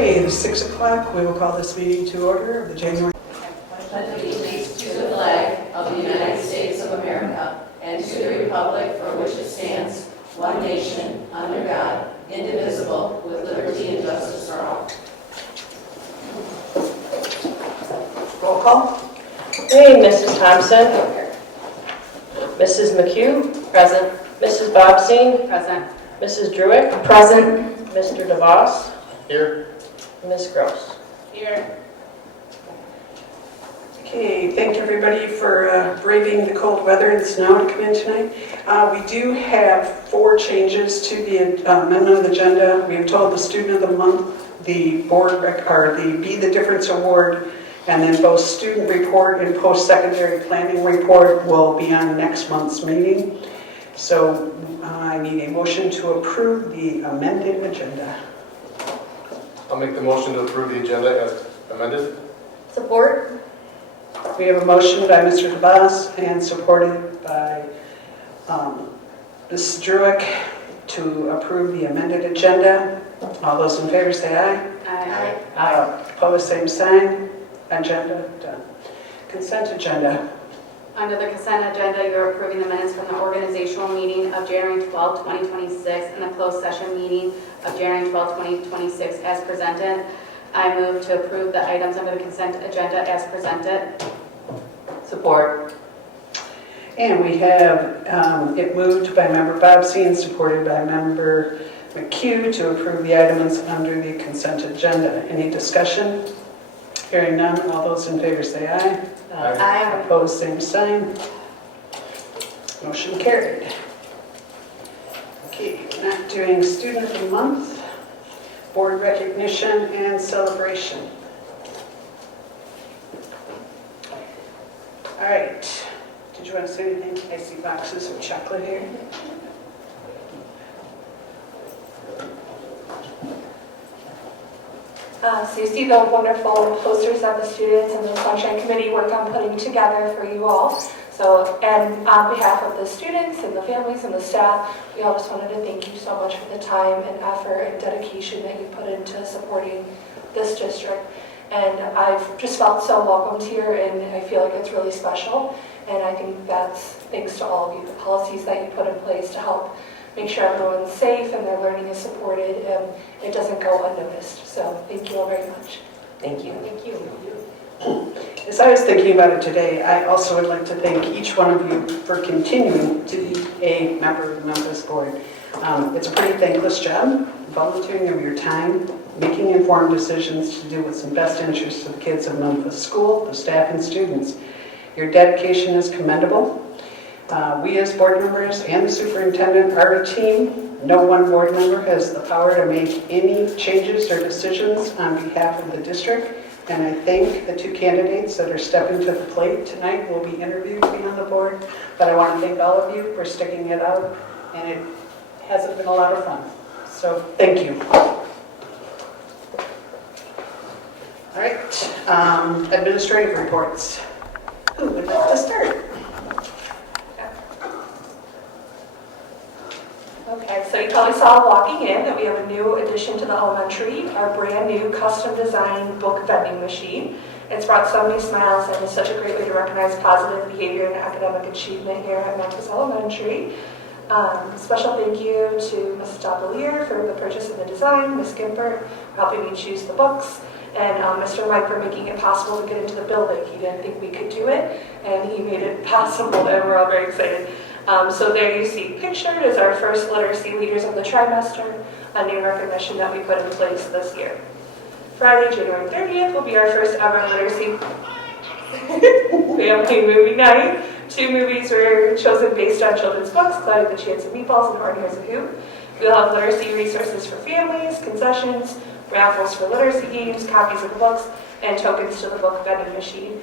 Okay, it is 6 o'clock. We will call this meeting to order of the January. Pledge allegiance to the flag of the United States of America and to the republic for which it stands, one nation, under God, indivisible, with liberty and justice for all. Roll call. Hey, Mrs. Thompson. Mrs. McHugh. Present. Mrs. Bobstein. Present. Mrs. Druick. Present. Mr. DeVos. Here. Ms. Gross. Here. Okay, thank everybody for braving the cold weather and snow to come in tonight. We do have 4 changes to the amendment of the agenda. We have told the Student of the Month, the the Be the Difference Award, and then both student report and post-secondary planning report will be on next month's meeting. So I need a motion to approve the amended agenda. I'll make the motion to approve the agenda as amended. Support. We have a motion by Mr. DeVos and supported by Ms. Druick to approve the amended agenda. All those in favor say aye. Aye. Opposed, same sign. Agenda done. Consent agenda. Under the consent agenda, you're approving the minutes from the organizational meeting of January 12, 2026 and the closed session meeting of January 12, 2026 as presented. I move to approve the items under the consent agenda as presented. Support. And we have it moved by Member Bobstein, supported by Member McHugh to approve the items under the consent agenda. Any discussion? Hearing none, all those in favor say aye. Aye. Opposed, same sign. Motion carried. Okay, we're not doing Student of the Month, Board Recognition and Celebration. All right. Did you want to say anything? I see boxes of chocolate here. So you see the wonderful posters that the students and the Sunshine Committee worked on putting together for you all. So, and on behalf of the students and the families and the staff, we all just wanted to thank you so much for the time and effort and dedication that you put into supporting this district. And I've just felt so welcomed here, and I feel like it's really special. And I think that's thanks to all of you, the policies that you put in place to help make sure everyone's safe and their learning is supported, and it doesn't go unnoticed. So thank you all very much. Thank you. Thank you. As I was thinking about it today, I also would like to thank each one of you for continuing to be a member of the Memphis Board. It's a pretty thankless job, volunteering of your time, making informed decisions to do what's in best interest of the kids of Memphis School, the staff and students. Your dedication is commendable. We as board members and the superintendent are a team. No one board member has the power to make any changes or decisions on behalf of the district. And I think the 2 candidates that are stepping to the plate tonight will be interviewed to be on the board. But I want to thank all of you for sticking it out, and it hasn't been a lot of fun. So thank you. All right, administrative reports. Who would like to start? Okay, so you probably saw walking in that we have a new addition to the elementary, our brand new custom designed book vending machine. It's brought so many smiles and is such a great way to recognize positive behavior and academic achievement here at Memphis Elementary. Special thank you to Mrs. Doppelier for the purchase and the design, Ms. Gimpert for helping me choose the books, and Mr. Mike for making it possible to get into the building. He didn't think we could do it, and he made it possible, and we're all very excited. So there you see pictured is our first literacy leaders of the trimester, a new recognition that we put in place this year. Friday, January 30th will be our first ever literacy family movie night. 2 movies were chosen based on children's books, Cloudy the Chance of Meatballs and Hard Here's a Who. We'll have literacy resources for families, concessions, raffles for literacy games, copies of the books, and tokens to the book vending machine.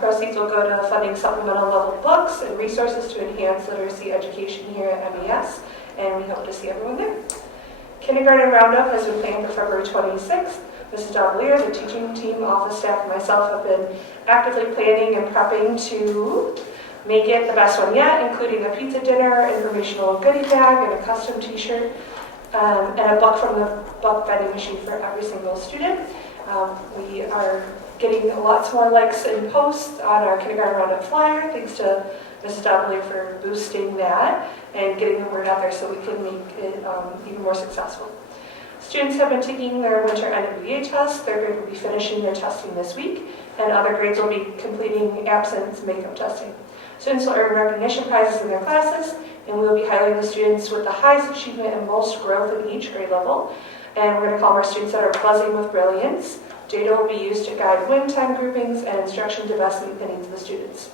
Proceeds will go to funding supplemental level books and resources to enhance literacy education here at MES, and we hope to see everyone there. Kindergarten Roundup has been planned for February 26th. Mrs. Doppelier, the teaching team, office staff, and myself have been actively planning and prepping to make it the best one yet, including a pizza dinner, informational goodie bag, and a custom t-shirt. and a book from the book vending machine for every single student. We are getting lots more likes and posts on our kindergarten roundup flyer, thanks to Mrs. Donnelly for boosting that and getting the word out there so we can make it even more successful. Students have been taking their winter NWEA test. They're going to be finishing their testing this week, and other grades will be completing absence makeup testing. Students will earn recognition prizes in their classes, and we'll be highlighting the students with the highest achievement and most growth in each grade level. And we're going to call our students that are buzzing with brilliance. Data will be used to guide win time groupings and instruction to best meet the needs of the students.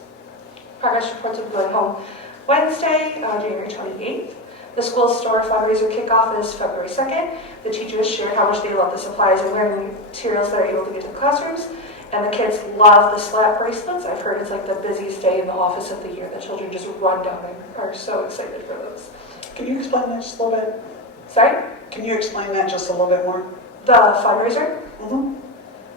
Progress reports will be going home Wednesday, January 28th. The school store fundraiser kickoff is February 2nd. The teachers share how much they love the supplies and learning materials that are able to get to the classrooms. And the kids love the slap bracelets. I've heard it's like the busiest day in the office of the year. The children just run down and are so excited for those. Can you explain that just a little bit? Sorry? Can you explain that just a little bit more? The fundraiser? Mm-hmm.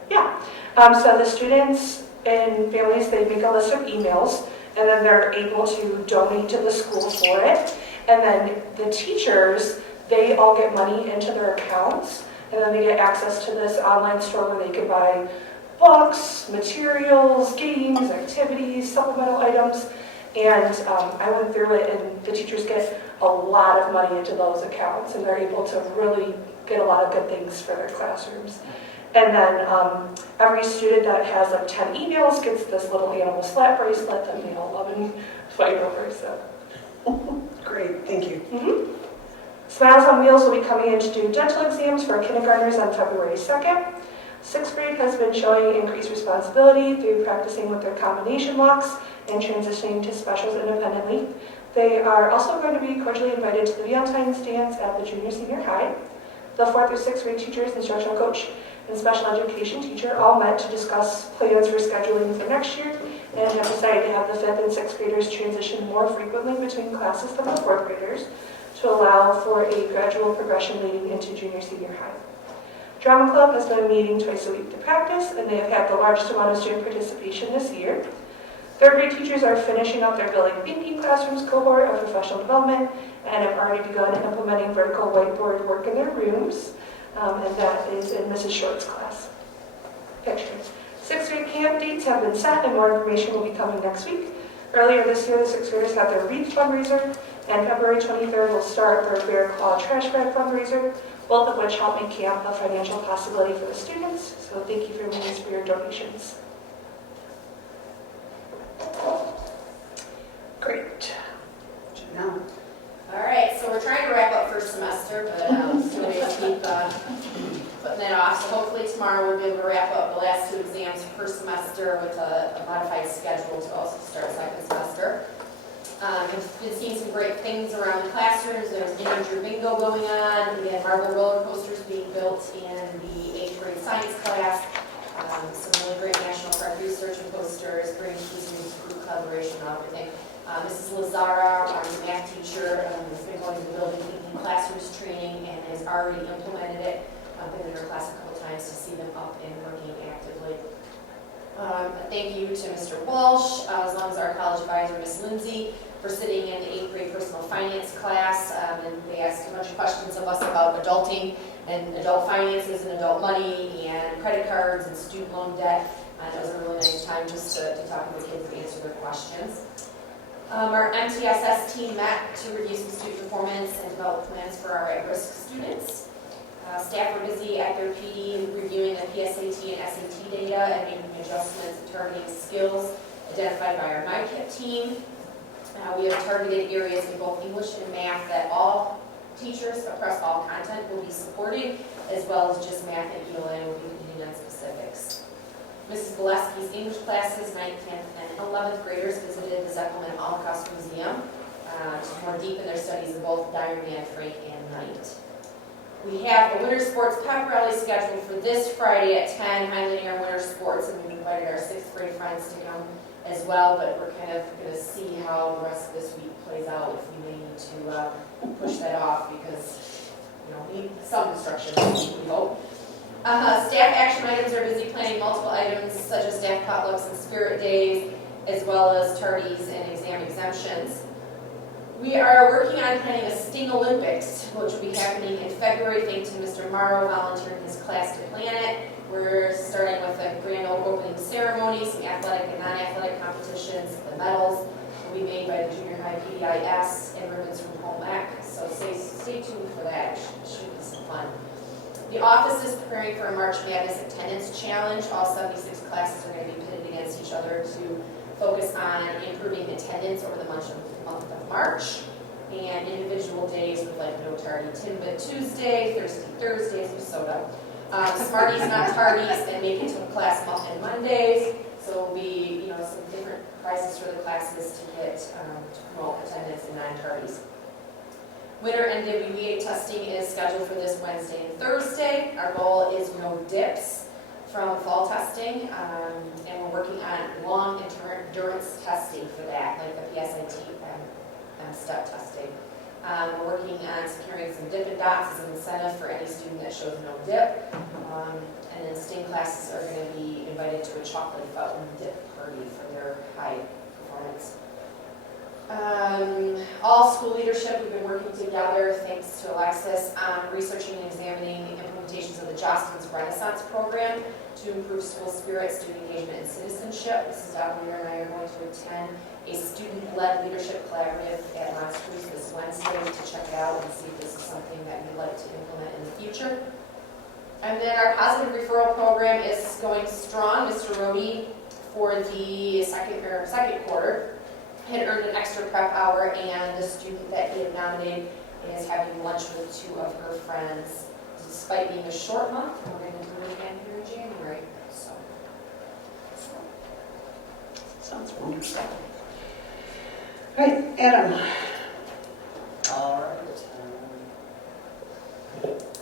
Yeah. So the students and families, they make a list of emails, and then they're able to donate to the school for it. And then the teachers, they all get money into their accounts, and then they get access to this online store where they can buy books, materials, games, activities, supplemental items. And I went through it, and the teachers get a lot of money into those accounts, and they're able to really get a lot of good things for their classrooms. And then every student that has like 10 emails gets this little animal slap bracelet that they all love and fight over. So. Great, thank you. Mm-hmm. Smiles on Wheels will be coming in to do dental exams for kindergartners on February 2nd. 6th grade has been showing increased responsibility through practicing with their combination locks and transitioning to specials independently. They are also going to be cordially invited to the Valentine's dance at the junior senior high. The 4th through 6th grade teachers, instructional coach, and special education teacher all met to discuss plans for scheduling for next year and have decided to have the 5th and 6th graders transition more frequently between classes than the 4th graders to allow for a gradual progression leading into junior senior high. Drama Club has been meeting twice a week to practice, and they have had the largest amount of student participation this year. 3rd grade teachers are finishing up their building thinking classrooms cohort of professional development and have already begun implementing vertical whiteboard work in their rooms, and that is in Mrs. Short's class. Pictures. 6th grade camp dates have been set, and more information will be coming next week. Earlier this year, the 6th graders had their wreath fundraiser, and February 23rd will start their Bear Claw trash bag fundraiser, both of which help make camp a financial possibility for the students. So thank you families for your donations. Great. Janelle. All right, so we're trying to wrap up first semester, but so we keep putting that off. So hopefully tomorrow we'll be able to wrap up the last 2 exams for first semester with a modified schedule to also start second semester. I've been seeing some great things around the classrooms. There's integer bingo going on. We had marble roller coasters being built in the 8th grade science class. Some really great National Park research and posters, great teaching group collaboration and everything. Mrs. Lazara, our math teacher, has been going to the building thinking classrooms training and has already implemented it. I've been in her class a couple times to see them up and working actively. Thank you to Mr. Walsh, as well as our college advisor, Ms. Lindsay, for sitting in the 8th grade personal finance class. And they asked a bunch of questions of us about adulting and adult finances and adult money and credit cards and student loan debt. And it was a really nice time just to talk with the kids and answer their questions. Our MTSS team met to review some student performance and develop plans for our at-risk students. Staff were busy at their PD reviewing the PSAT and SAT data and making adjustments and targeting skills identified by our MyKit team. We have targeted areas in both English and math that all teachers across all content will be supporting, as well as just math and ELA will be hitting on specifics. Mrs. Gillespie's English classes, 9th, 10th, and 11th graders visited the Zeppelin Holocaust Museum to more deep in their studies of both Diary Man, Frank, and Knight. We have a winter sports pep rally scheduled for this Friday at 10, High Linear Winter Sports, and we've invited our 6th grade friends to come as well, but we're kind of going to see how the rest of this week plays out, if we may need to push that off, because, we need some instruction, we hope. Staff action items are busy planning multiple items, such as staff potlucks and spirit days, as well as tardies and exam exemptions. We are working on planning a Sting Olympics, which will be happening in February, thanks to Mr. Morrow volunteering his class to plan it. We're starting with a grand opening ceremony, some athletic and non-athletic competitions. The medals will be made by the junior high PBIS and ribbons from home ec. So stay tuned for that. It should be some fun. The office is preparing for a March Madness attendance challenge. All 76 classes are going to be pitted against each other to focus on improving attendance over the month of March, and individual days with like no tardy Timbit Tuesday, Thirsty Thursdays with soda, Smarties not tardies, and make it to class on Mondays. So it will be some different prizes for the classes to get to promote attendance and non-tardies. Winter NWEA testing is scheduled for this Wednesday and Thursday. Our goal is no dips from fall testing, and we're working on long endurance testing for that, like the PSIT and step testing. We're working on securing some Dippin' Dots as an incentive for any student that shows no dip. And then STING classes are going to be invited to a chocolate fountain dip party for their high performance. All school leadership, we've been working together, thanks to Alexis, on researching and examining the implementations of the Jostens Renaissance program to improve school spirit, student engagement, and citizenship. Mrs. Doppler and I are going to attend a student-led leadership collaborative at Monsters this Wednesday to check it out and see if this is something that we'd like to implement in the future. And then our positive referral program is going strong. Mr. Rohde, for the second quarter, had earned an extra prep hour, and the student that he had nominated is having lunch with two of her friends. Despite being a short month, we're going to do it again here in January. So. Sounds wonderful. All right, Adam. All right.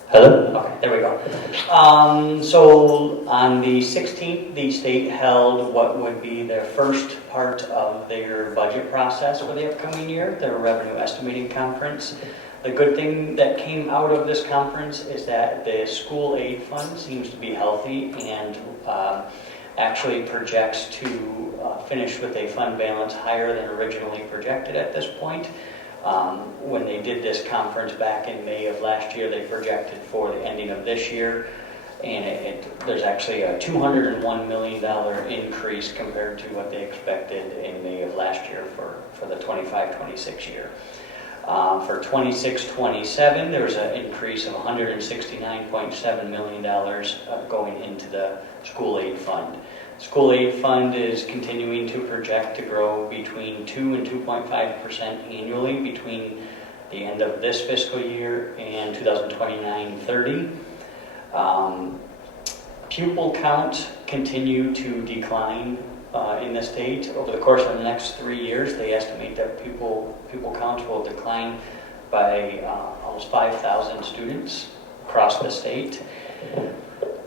Hello? Okay, there we go. So on the 16th, the state held what would be their first part of their budget process for the upcoming year, their revenue estimating conference. The good thing that came out of this conference is that the school aid fund seems to be healthy and actually projects to finish with a fund balance higher than originally projected at this point. When they did this conference back in May of last year, they projected for the ending of this year, and there's actually a $201 million increase compared to what they expected in May of last year for the 25-26 year. For 26-27, there was an increase of $169.7 million going into the school aid fund. School aid fund is continuing to project to grow between 2 and 2.5% annually between the end of this fiscal year and 2029-30. Pupil count continue to decline in the state. Over the course of the next 3 years, they estimate that pupil counts will decline by almost 5,000 students across the state.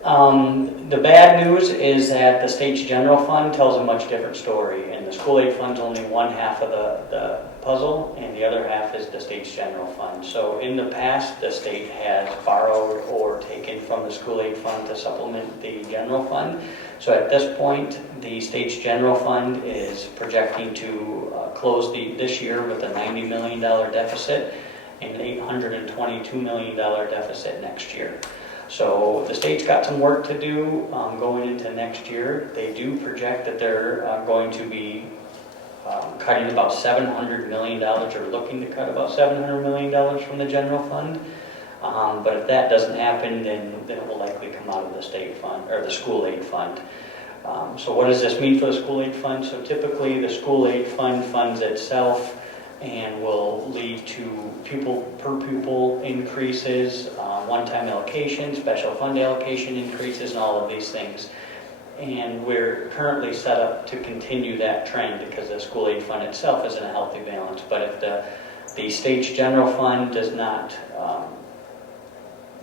The bad news is that the state's general fund tells a much different story, and the school aid fund's only one half of the puzzle, and the other half is the state's general fund. So in the past, the state has borrowed or taken from the school aid fund to supplement the general fund. So at this point, the state's general fund is projecting to close this year with a $90 million deficit and an $822 million deficit next year. So the state's got some work to do going into next year. They do project that they're going to be cutting about $700 million, or looking to cut about $700 million from the general fund. But if that doesn't happen, then it will likely come out of the state fund, or the school aid fund. So what does this mean for the school aid fund? So typically the school aid fund funds itself and will lead to per pupil increases, one-time allocation, special fund allocation increases, and all of these things. And we're currently set up to continue that trend because the school aid fund itself is in a healthy balance. But if the state's general fund does not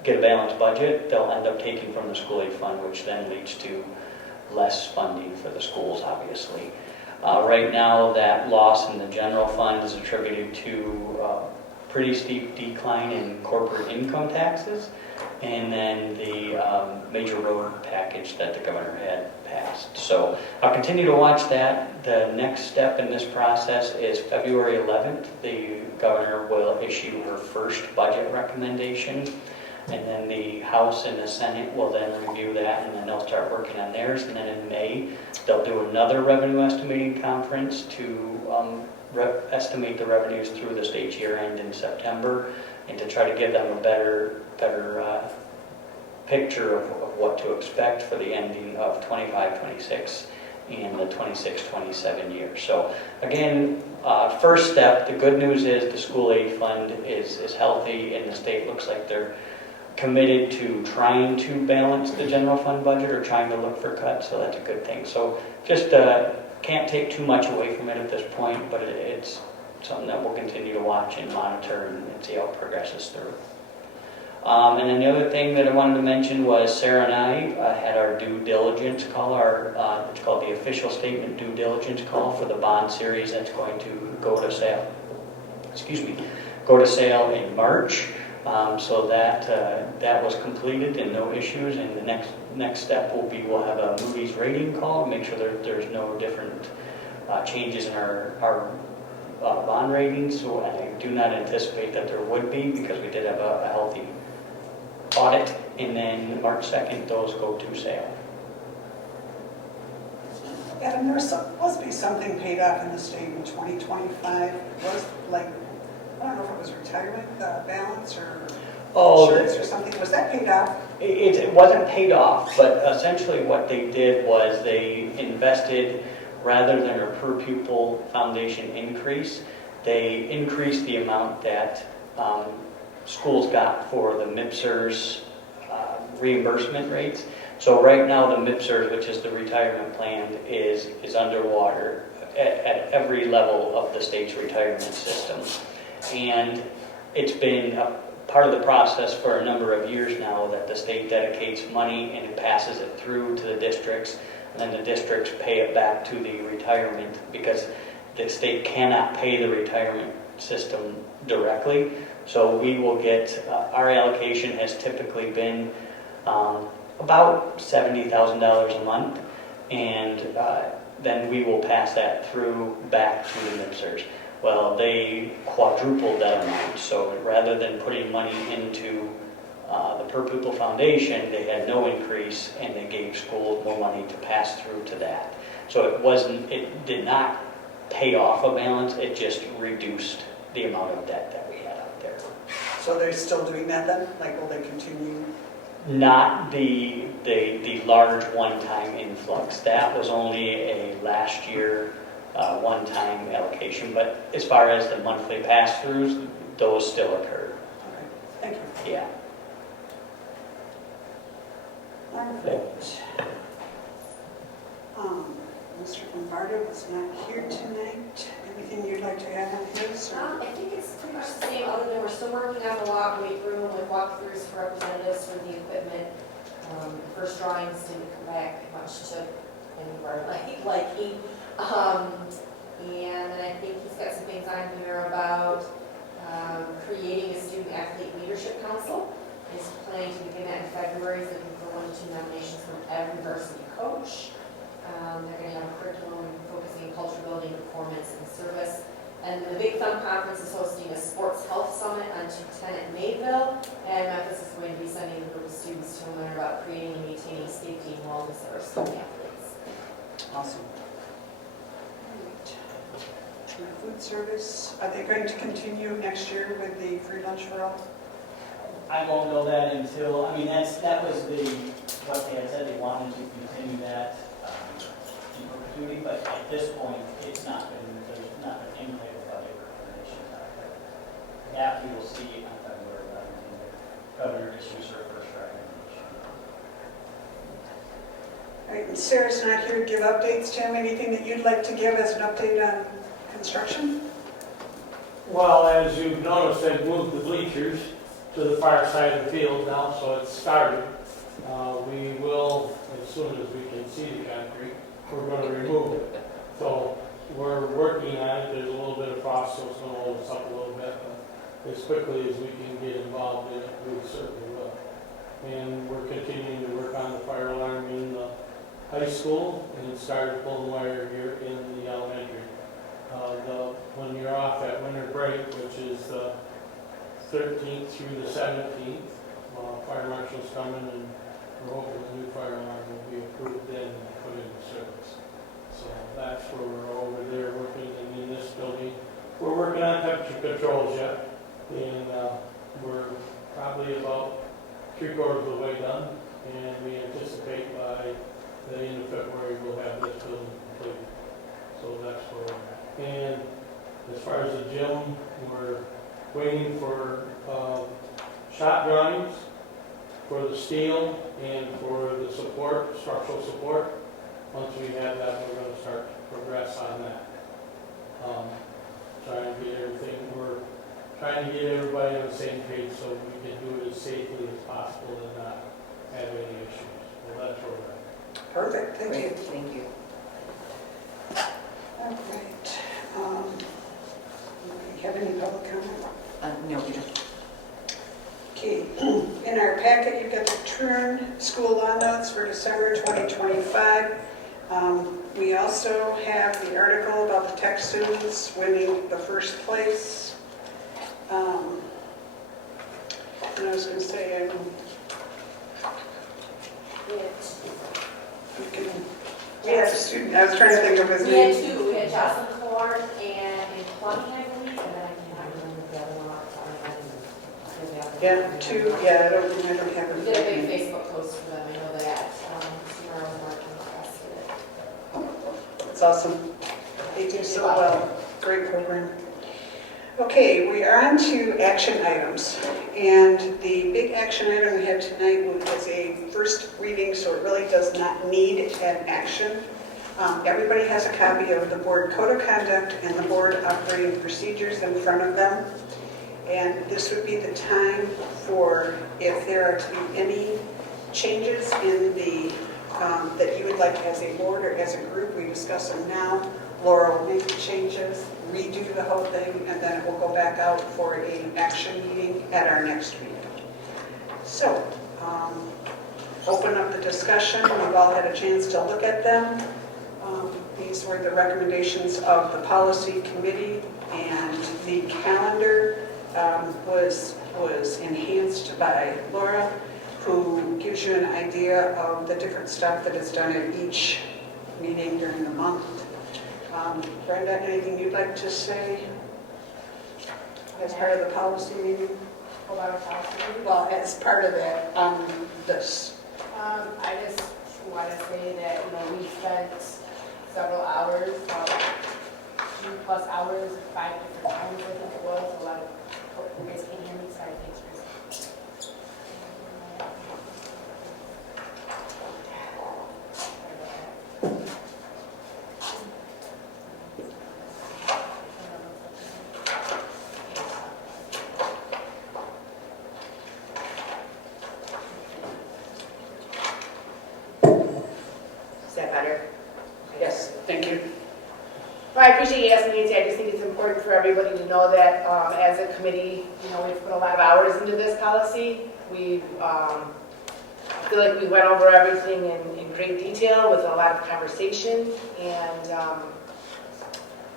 get a balanced budget, they'll end up taking from the school aid fund, which then leads to less funding for the schools, obviously. Right now, that loss in the general fund is attributed to pretty steep decline in corporate income taxes, and then the major road package that the governor had passed. So I'll continue to watch that. the next step in this process is February 11th. The governor will issue her first budget recommendation, and then the House and the Senate will then review that, and then they'll start working on theirs. And then in May, they'll do another revenue estimating conference to estimate the revenues through the state's year end in September, and to try to give them a better picture of what to expect for the ending of 25-26 and the 26-27 year. So again, first step, the good news is the school aid fund is healthy, and the state looks like they're committed to trying to balance the general fund budget or trying to look for cuts, so that's a good thing. So just can't take too much away from it at this point, but it's something that we'll continue to watch and monitor and see how it progresses through. And then the other thing that I wanted to mention was Sarah and I had our due diligence call, it's called the official statement due diligence call for the bond series that's going to go to sale. Go to sale in March. So that was completed and no issues. And the next step will be we'll have a Moody's rating call to make sure there's no different changes in our bond ratings. So I do not anticipate that there would be, because we did have a healthy audit, and then March 2nd, those go to sale. Adam, there's supposed to be something paid off in the state in 2025. It was like, I don't know if it was retirement balance or insurance or something. Was that paid off? It wasn't paid off, but essentially what they did was they invested, rather than a per pupil foundation increase, they increased the amount that schools got for the MIPSers reimbursement rates. So right now the MIPSers, which is the retirement plan, is underwater at every level of the state's retirement system. And it's been a part of the process for a number of years now that the state dedicates money and it passes it through to the districts, and then the districts pay it back to the retirement, because the state cannot pay the retirement system directly. So we will get, our allocation has typically been about $70,000 a month, and then we will pass that through back to the MIPSers. Well, they quadrupled that amount, so rather than putting money into the per pupil foundation, they had no increase, and they gave schools more money to pass through to that. So it did not pay off a balance, it just reduced the amount of debt that we had out there. So they're still doing that then? Like, will they continue? Not the large one-time influx. That was only a last year one-time allocation, but as far as the monthly pass-throughs, those still occurred. Okay, thank you. Yeah. Perfect. Mr. Lombardo was not here tonight. Anything you'd like to add on his? I think it's pretty much the same, other than we're still working on the weight room with walkthroughs for representatives for the equipment. The first drawings didn't come back much to anywhere liking. And then I think he's got some things on here about creating a student athlete leadership council. He's planning to begin that in February. He's looking for 1 to 2 nominations from every varsity coach. They're going to have a curriculum focusing on culture building, performance, and service. And the Big Thumb Conference is hosting a sports health summit on 210 at Mayville. And Memphis is going to be sending a group of students to learn about creating and maintaining safety and wellness of our student athletes. Awesome. Food service, are they going to continue next year with the free lunch for all? I won't know that until, I mean, that was what they had said, they wanted to continue that in perpetuity, but at this point, there's not been any type of budget recommendations out there. That we will see on February 11th, when the governor issues her first recommendation. All right, and Sarah's not here to give updates. Tim, anything that you'd like to give as an update on construction? Well, as you've noticed, I've moved the bleachers to the far side of the field now, so it's started. We will, as soon as we can see the concrete, we're going to remove it. So we're working on it. There's a little bit of frost, so it's going to hold us up a little bit. But as quickly as we can get involved in it, we certainly will. And we're continuing to work on the fire alarm in the high school, and it started pulling wire here in the elementary. When you're off at winter break, which is the 13th through the 17th, fire marshal's coming, and we're hoping the new fire alarm will be approved then and put into service. So that's where we're over there working in this building. We're working on temperature controls yet, and we're probably about 3/4 of the way done, and we anticipate by the end of February we'll have this building completed. So that's where we're at. And as far as the gym, we're waiting for shot drawings for the steel and for the support, structural support. Once we have that, we're going to start to progress on that. Trying to get everything, we're trying to get everybody on the same page so we can do it as safely as possible and not have any issues. Well, that's where we're at. Perfect, thank you. Thank you. All right. Do you have any public comment? No, we don't. Okay, in our packet, you've got the Turn School Law Notes for December 2025. We also have the article about the tech students winning the first place. And I was going to say, we had a student, I was trying to think of his We had name. two, we had Jocelyn Corn and in plumbing, I believe, and then I cannot remember the other one off the top of my head. Yeah, two, yeah, I don't have We it. did a big Facebook post for them, I know that, tomorrow Martin requested it. That's awesome. They do so well. Great program. Okay, we are on to action items. And the big action item we have tonight is a first reading, so it really does not need an action. Everybody has a copy of the board code of conduct and the board operating procedures in front of them. And this would be the time for, if there are to be any changes in the, that you would like as a board or as a group, we discuss them now. Laura will make the changes, redo the whole thing, and then it will go back out for an action meeting at our next meeting. So, open up the discussion. We've all had a chance to look at them. These were the recommendations of the policy committee, and the calendar was enhanced by Laura, who gives you an idea of the different stuff that is done at each meeting during the month. Brenda, anything you'd like to say as part of the policy meeting? About our policy meeting. Well, as part of that, this. I just want to say that, we spent several hours, 2+ hours, 5 different times, I think it was. A lot of, hope you guys can hear me, sorry, thanks, Chris. Is that better? Yes, thank you. Well, I appreciate you asking, Nancy. I just think it's important for everybody to know that as a committee, we've put a lot of hours into this policy. I feel like we went over everything in great detail with a lot of conversation, and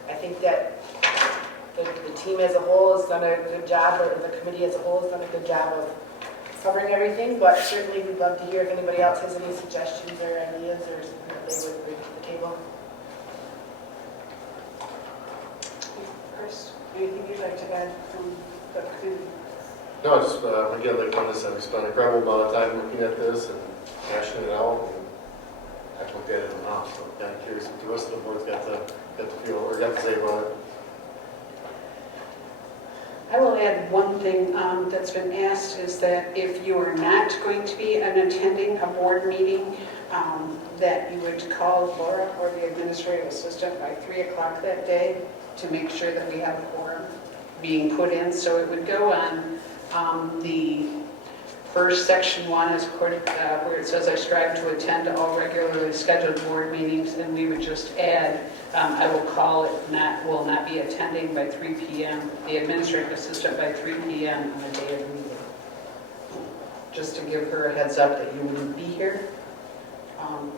I think that the team as a whole has done a good job, or the committee as a whole has done a good job of covering everything, but certainly we'd love to hear if anybody else has any suggestions or ideas or something that they would bring to the table. Chris, anything you'd like to add from the committee? No, it's, again, like Linda said, we spent an incredible amount of time looking at this and hashing it out, and I've looked at it now, so I'm kind of curious what the rest of the board's got to feel, or got to say about it. I will add one thing that's been asked, is that if you are not going to be attending a board meeting, that you would call Laura or the administrative assistant by 3 o'clock that day to make sure that we have a quorum being put in. So it would go on the first section 1 is where it says I strive to attend all regularly scheduled board meetings, and we would just add I will call it will not be attending by 3 p.m. the administrative assistant by 3 p.m. on the day of the meeting, just to give her a heads up that you wouldn't be here.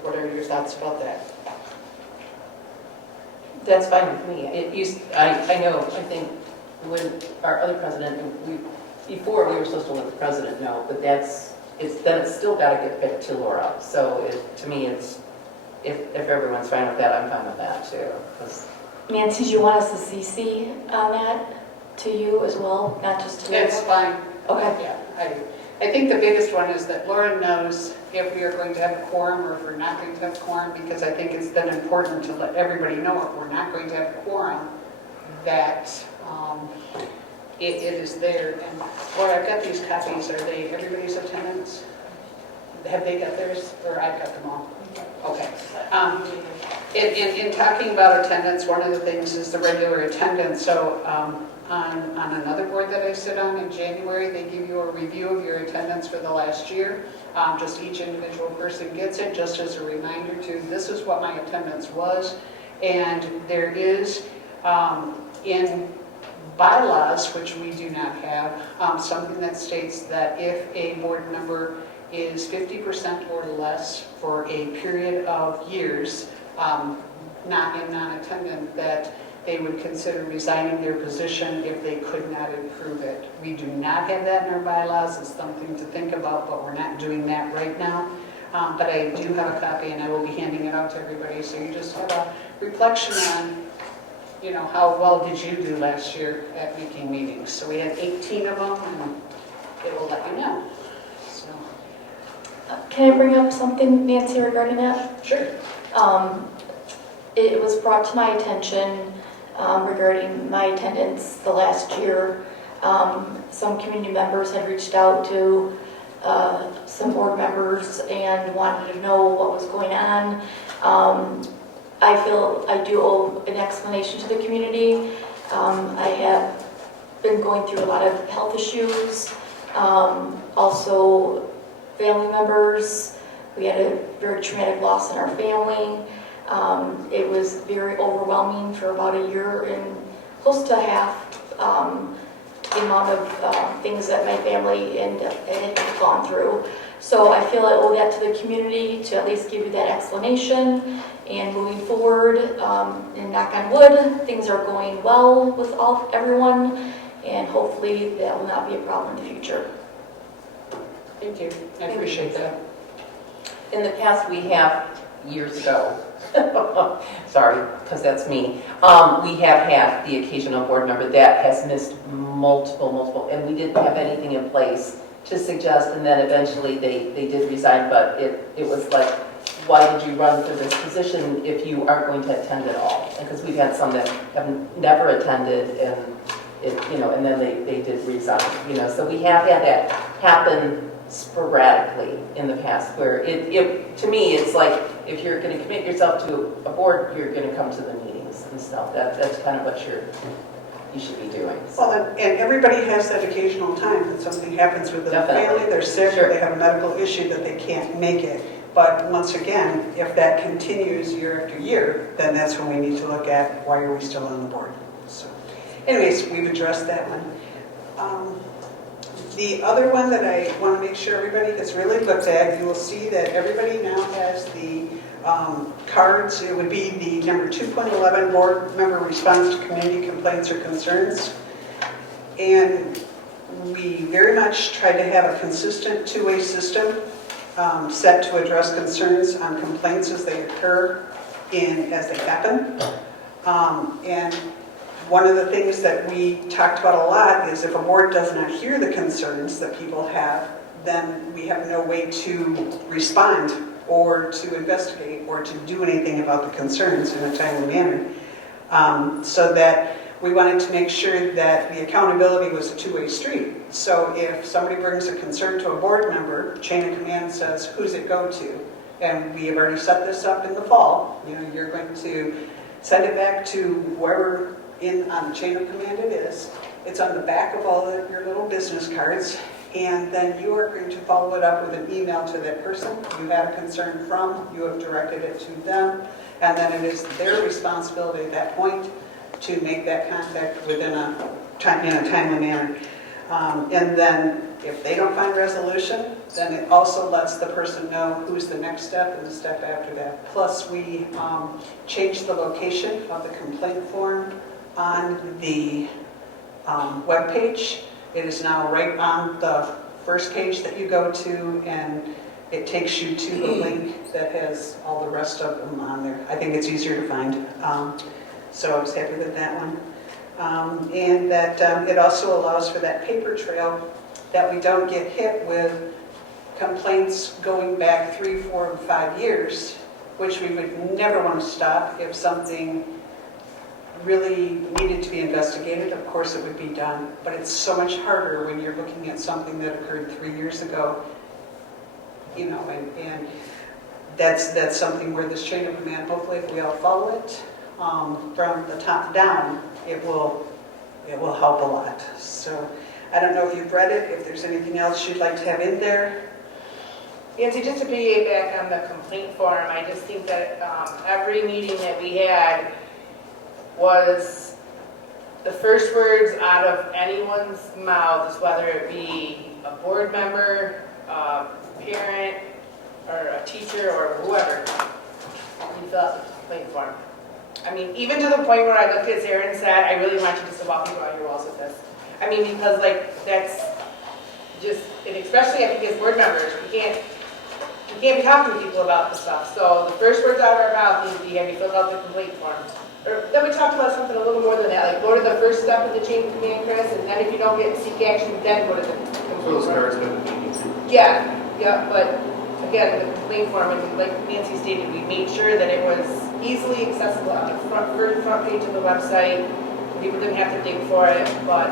What are your thoughts about that? That's fine with me. I know, I think when our other president, before we were supposed to let the president know, but then it's still got to get back to Laura. So to me, if everyone's fine with that, I'm fine with that too. 'Cause Nancy, do you want us to CC on that to you as well, not just to? That's fine. Okay. Yeah, I think the biggest one is that Laura knows if we are going to have a quorum or if we're not going to have a quorum, because I think it's then important to let everybody know if we're not going to have a quorum, that it is there. And Laura, I've got these copies. Are they everybody's attendance? Have they got theirs, or I've got them all? Okay. In talking about attendance, one of the things is the regular attendance. So on another board that I sit on in January, they give you a review of your attendance for the last year. Just each individual person gets it, just as a reminder to, this is what my attendance was. And there is, in bylaws, which we do not have, something that states that if a board member is 50% or less for a period of years, non-attendant, that they would consider resigning their position if they could not improve it. We do not have that in our bylaws. It's something to think about, but we're not doing that right now. But I do have a copy, and I will be handing it out to everybody. So you just have a reflection on, how well did you do last year at making meetings. So we had 18 of them, and it will let you know. So, Can I bring up something, Nancy, regarding that? sure. It was brought to my attention regarding my attendance the last year. Some community members had reached out to some board members and wanted to know what was going on. I feel I do owe an explanation to the community. I have been going through a lot of health issues, also family members. We had a very traumatic loss in our family. It was very overwhelming for about a year and close to half the amount of things that my family and had gone through. So I feel I owe that to the community to at least give you that explanation. And moving forward, and knock on wood, things are going well with everyone, and hopefully that will not be a problem in the future. Thank you. I appreciate that. in the past, we have, years ago, sorry, because that's me, we have had the occasional board member that has missed multiple, and we didn't have anything in place to suggest, and then eventually they did resign, but it was like, why did you run for this position if you aren't going to attend at all? Because we've had some that have never attended, and and then they did resign, so we have had that happen sporadically in the past, where to me, it's like, if you're going to commit yourself to a board, you're going to come to the meetings and stuff. That's kind of what you should be doing. Well, and everybody has that occasional time that something happens with the Definitely. family, they're sick, Sure. or they have a medical issue that they can't make it. But once again, if that continues year after year, then that's when we need to look at why are we still on the board. So, anyways, we've addressed that one. The other one that I want to make sure everybody has really looked at, you will see that everybody now has the cards. It would be the number 2.11 board member response to community complaints or concerns. And we very much try to have a consistent two-way system set to address concerns on complaints as they occur and as they happen. And one of the things that we talked about a lot is if a board does not hear the concerns that people have, then we have no way to respond or to investigate or to do anything about the concerns in a timely manner. So that we wanted to make sure that the accountability was a two-way street. So if somebody brings a concern to a board member, chain of command says, who's it go to? And we have already set this up in the fall. You're going to send it back to whoever on the chain of command it is. It's on the back of all of your little business cards, and then you are going to follow it up with an email to that person you had a concern from, you have directed it to them, and then it is their responsibility at that point to make that contact within in a timely manner. And then if they don't find resolution, then it also lets the person know who's the next step and the step after that. Plus, we changed the location of the complaint form on the webpage. It is now right on the first page that you go to, and it takes you to the link that has all the rest of them on there. I think it's easier to find. So I was happy with that one. And that it also allows for that paper trail, that we don't get hit with complaints going back 3, 4, and 5 years, which we would never want to stop. If something really needed to be investigated, of course it would be done. But it's so much harder when you're looking at something that occurred 3 years ago, you know, and that's something where this chain of command, hopefully if we all follow it from the top down, it will help a lot. So I don't know if you've read it, if there's anything else you'd like to have in there. Nancy, just to piggyback on the complaint form, I just think that every meeting that we had was the first words out of anyone's mouths, whether it be a board member, a parent, or a teacher, or whoever, you fill out the complaint form. I mean, even to the point where I looked at Sarah and said, I really want you just to walk me around your walls with this. I mean, because like, that's just, and especially I think as board members, we can't be talking to people about this stuff. So the first words out of our mouth need to be, have you filled out the complaint form? Or then we talked about something a little more than that, like go to the first step of the chain of command, Chris, and then if you don't get seek action, then go to the complaint form. Yeah, but again, the complaint form, and like Nancy stated, we made sure that it was easily accessible on the front page of the website. People didn't have to dig for it, but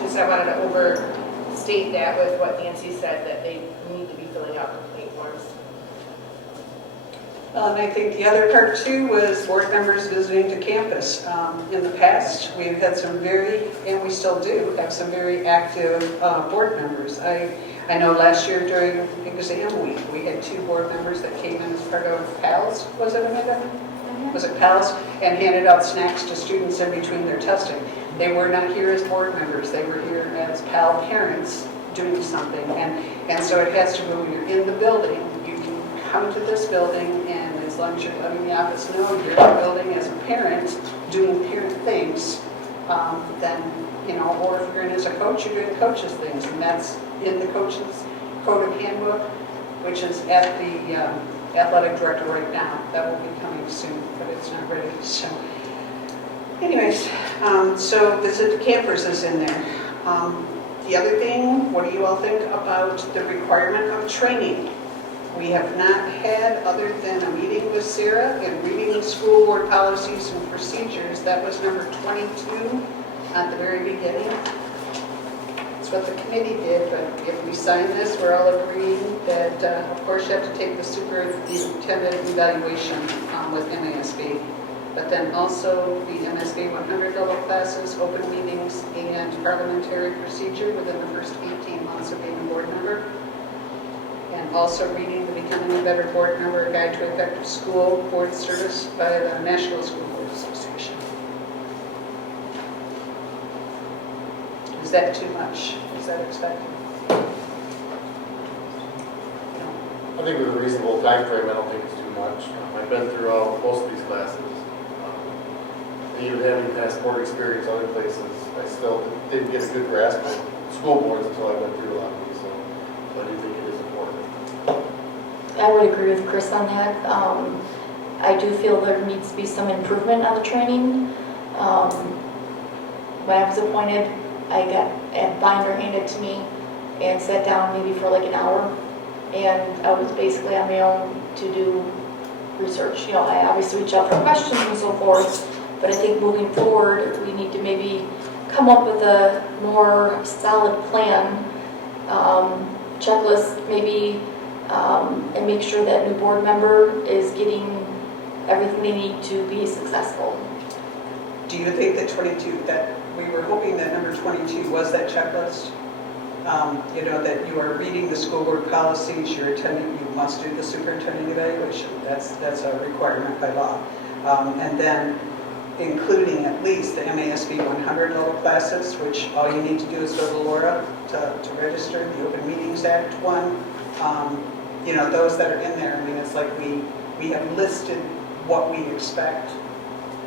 just I wanted to overstate that with what Nancy said, that they need to be filling out complaint forms. And I think the other part too was board members visiting to campus. In the past, we've had some and we still do, have some very active board members. I know last year during exam week, we had 2 board members that came in as part of PALS, was it Amanda? Was it PALS? And handed out snacks to students in between their testing. They were not here as board members, they were here as PAL parents doing something. And so it has to go, when you're in the building, you can come to this building, and as long as you're letting the office know you're in the building as a parent doing parent things, then, you know, or if you're in as a coach, you're doing coaches things, and that's in the coach's code of handbook, which is at the athletic director right now. That will be coming soon, but it's not ready. So anyways, so visit the campers is in there. The other thing, what do you all think about the requirement of training? We have not had, other than a meeting with Sarah and reading the school board policies and procedures. That was number 22 at the very beginning. That's what the committee did, but if we sign this, we're all agreeing that, of course, you have to take the superintendent evaluation with MASB, but then also the MSB 100 level classes, open meetings, and parliamentary procedure within the first 18 months of being a board member. And also reading the Becoming a Better Board Member, a Guide to Effective School Board Service by the National School Board Association. Is that too much? Is that expected? I think with a reasonable time frame, I don't think it's too much. I've been through most of these classes. Even having past board experience other places, I still didn't get a good grasp of school boards until I went through a lot of these. So I do think it is important. I would agree with Chris on that. I do feel there needs to be some improvement on the training. When I was appointed, I got a binder handed to me and sat down maybe for like an hour, and I was basically on my own to do research. You know, I obviously reach out for questions and so forth, but I think moving forward, we need to maybe come up with a more solid plan, checklist maybe, and make sure that new board member is getting everything they need to be successful. Do you think that 22, that we were hoping that number 22 was that checklist? You know, that you are reading the school board policies, you're attending, you must do the superintendent evaluation. That's a requirement by law. And then including at least the MASB 100 level classes, which all you need to do is go to Laura to register, the Open Meetings Act one. You know, those that are in there, I mean, it's like we have listed what we expect.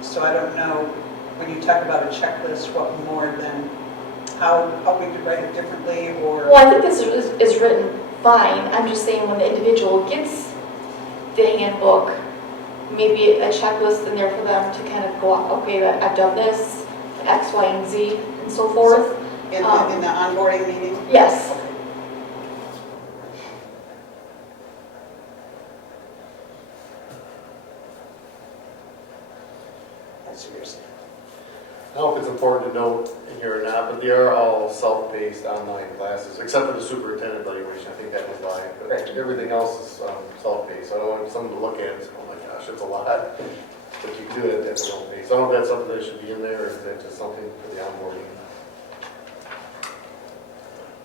So I don't know, when you talk about a checklist, what more than how we could write it differently, or... Well, I think this is written fine. I'm just saying when the individual gets the handbook, maybe a checklist in there for them to kind of go, okay, I've done this, X, Y, and Z, and so forth. In the onboarding meeting? Yes. Okay. That's yours. I don't know if it's important to note in here or not, but they are all self-paced online classes, except for the superintendent evaluation. I think that was live, but Right. everything else is self-paced. So I don't want someone to look at it and say, oh my gosh, it's a lot. But you can do it at their own pace. I don't know if that's something that should be in there, or is that just something for the onboarding?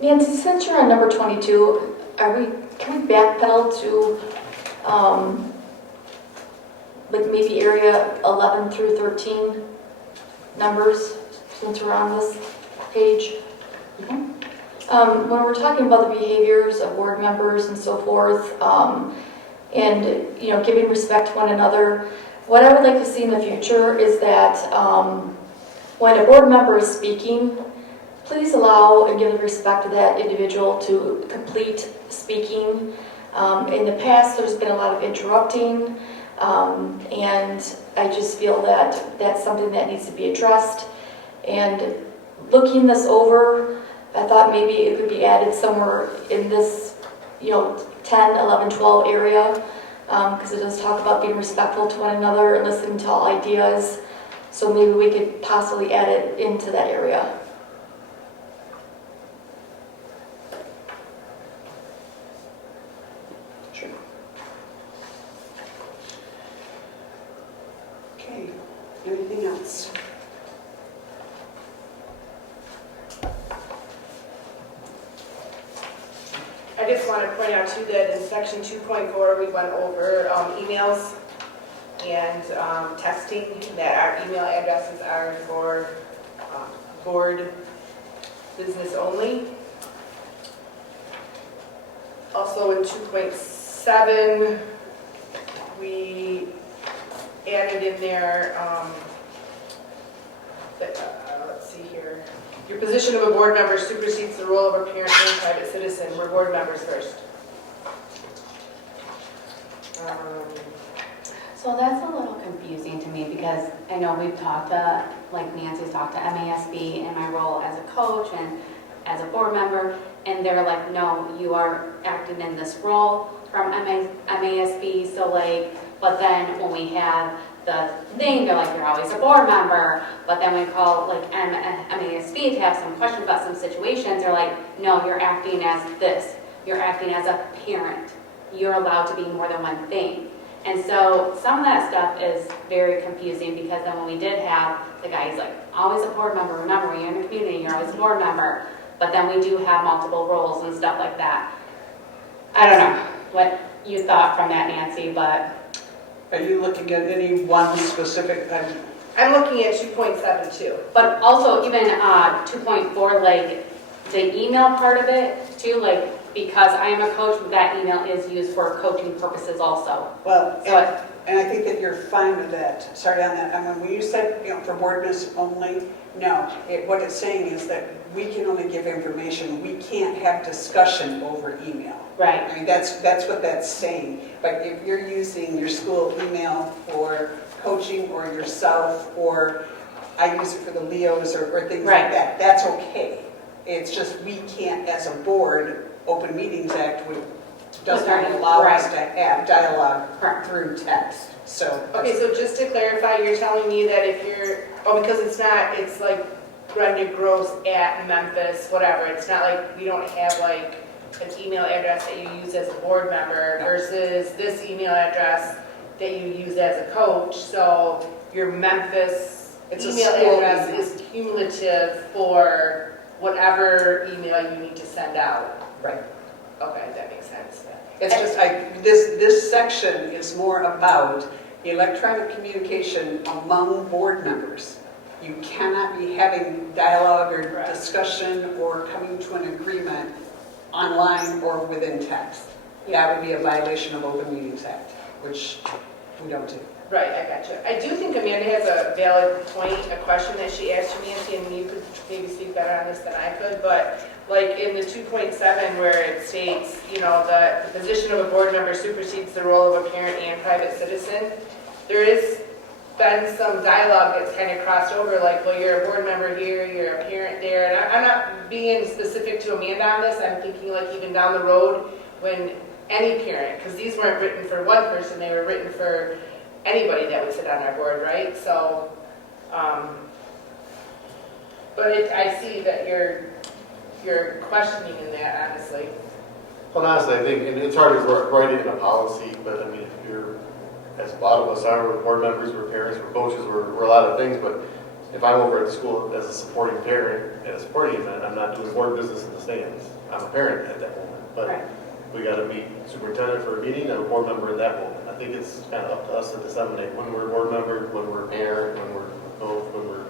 Nancy, since you're on number 22, can we backpedal to like maybe area 11 through 13 numbers, since we're on this page? When we're talking about the behaviors of board members and so forth, and you know, giving respect to one another, what I would like to see in the future is that when a board member is speaking, please allow and give the respect to that individual to complete speaking. In the past, there's been a lot of interrupting, and I just feel that that's something that needs to be addressed. And looking this over, I thought maybe it could be added somewhere in this, you know, 10, 11, 12 area, because it does talk about being respectful to one another and listening to all ideas. So maybe we could possibly add it into that area. Sure. Okay, anything else? I just want to point out too that in section 2.4, we went over emails and texting, that our email addresses are for board business only. Also in 2.7, we added in there, let's see here. Your position of a board member supersedes the role of a parent and private citizen. We're board members first. So that's a little confusing to me, because I know we've talked to, like Nancy's talked to MASB and my role as a coach and as a board member, and they're like, no, you are acting in this role from MASB, so like, but then when we have the thing, they're like, you're always a board member, but then we call like MASB to have some questions about some situations, they're like, no, you're acting as this, you're acting as a parent, you're allowed to be more than one thing. And so some of that stuff is very confusing, because then when we did have the guy, he's like, always a board member, remember, when you're in the community, you're always a board member, but then we do have multiple roles and stuff like that. I don't know what you thought from that, Nancy, but... Are you looking at any one specific? I'm looking at 2.7 too. But also even 2.4, like the email part of it too, like because I am a coach, that email is used for coaching purposes also. Well, So and I think that you're fine with that. Sorry on that. I mean, when you said, you know, for board business only, no. What it's saying is that we can only give information. We can't have discussion over email. right. I mean, that's what that's saying. But if you're using your school email for coaching or yourself, or I use it for the Leos or things Right. like that, that's okay. It's just we can't, as a board, Open Meetings Act does not allow us to have dialogue Correct. through text. So Okay, so just to clarify, you're telling me that if you're, because it's not, it's like Brenda Gross at Memphis, whatever. It's not like, we don't have like an email address that you use as a board member versus this email address that you use as a coach. So your Memphis It's a email school address email. is cumulative for whatever email you need to send out. Right. Okay, that makes sense. It's just, this section is more about electronic communication among board members. You cannot be having dialogue or Correct. discussion or coming to an agreement online or within text. That would be a violation of Open Meetings Act, which we don't do. Right, I got you. I do think Amanda has a valid point, a question that she asked you, Nancy, and you could maybe speak better on this than I could, but like in the 2.7 where it states, you know, the position of a board member supersedes the role of a parent and private citizen, there is been some dialogue that's kind of crossed over, like, well, you're a board member here, you're a parent there, and I'm not being specific to Amanda on this, I'm thinking like even down the road when any parent, because these weren't written for one person, they were written for anybody that would sit on our board, right? So, but I see that you're questioning in that, honestly. Well, honestly, I think, and it's hard to write it in a policy, but I mean, if you're, as a lot of us are, we're board members, we're parents, we're coaches, we're a lot of things, but if I'm over at the school as a supporting parent at a sporting event, I'm not doing board business in the stands. I'm a parent at that moment, but Right. we got to meet superintendent for a meeting and a board member in that moment. I think it's kind of up to us to disseminate when we're a board member, when we're a parent, when we're both, when we're,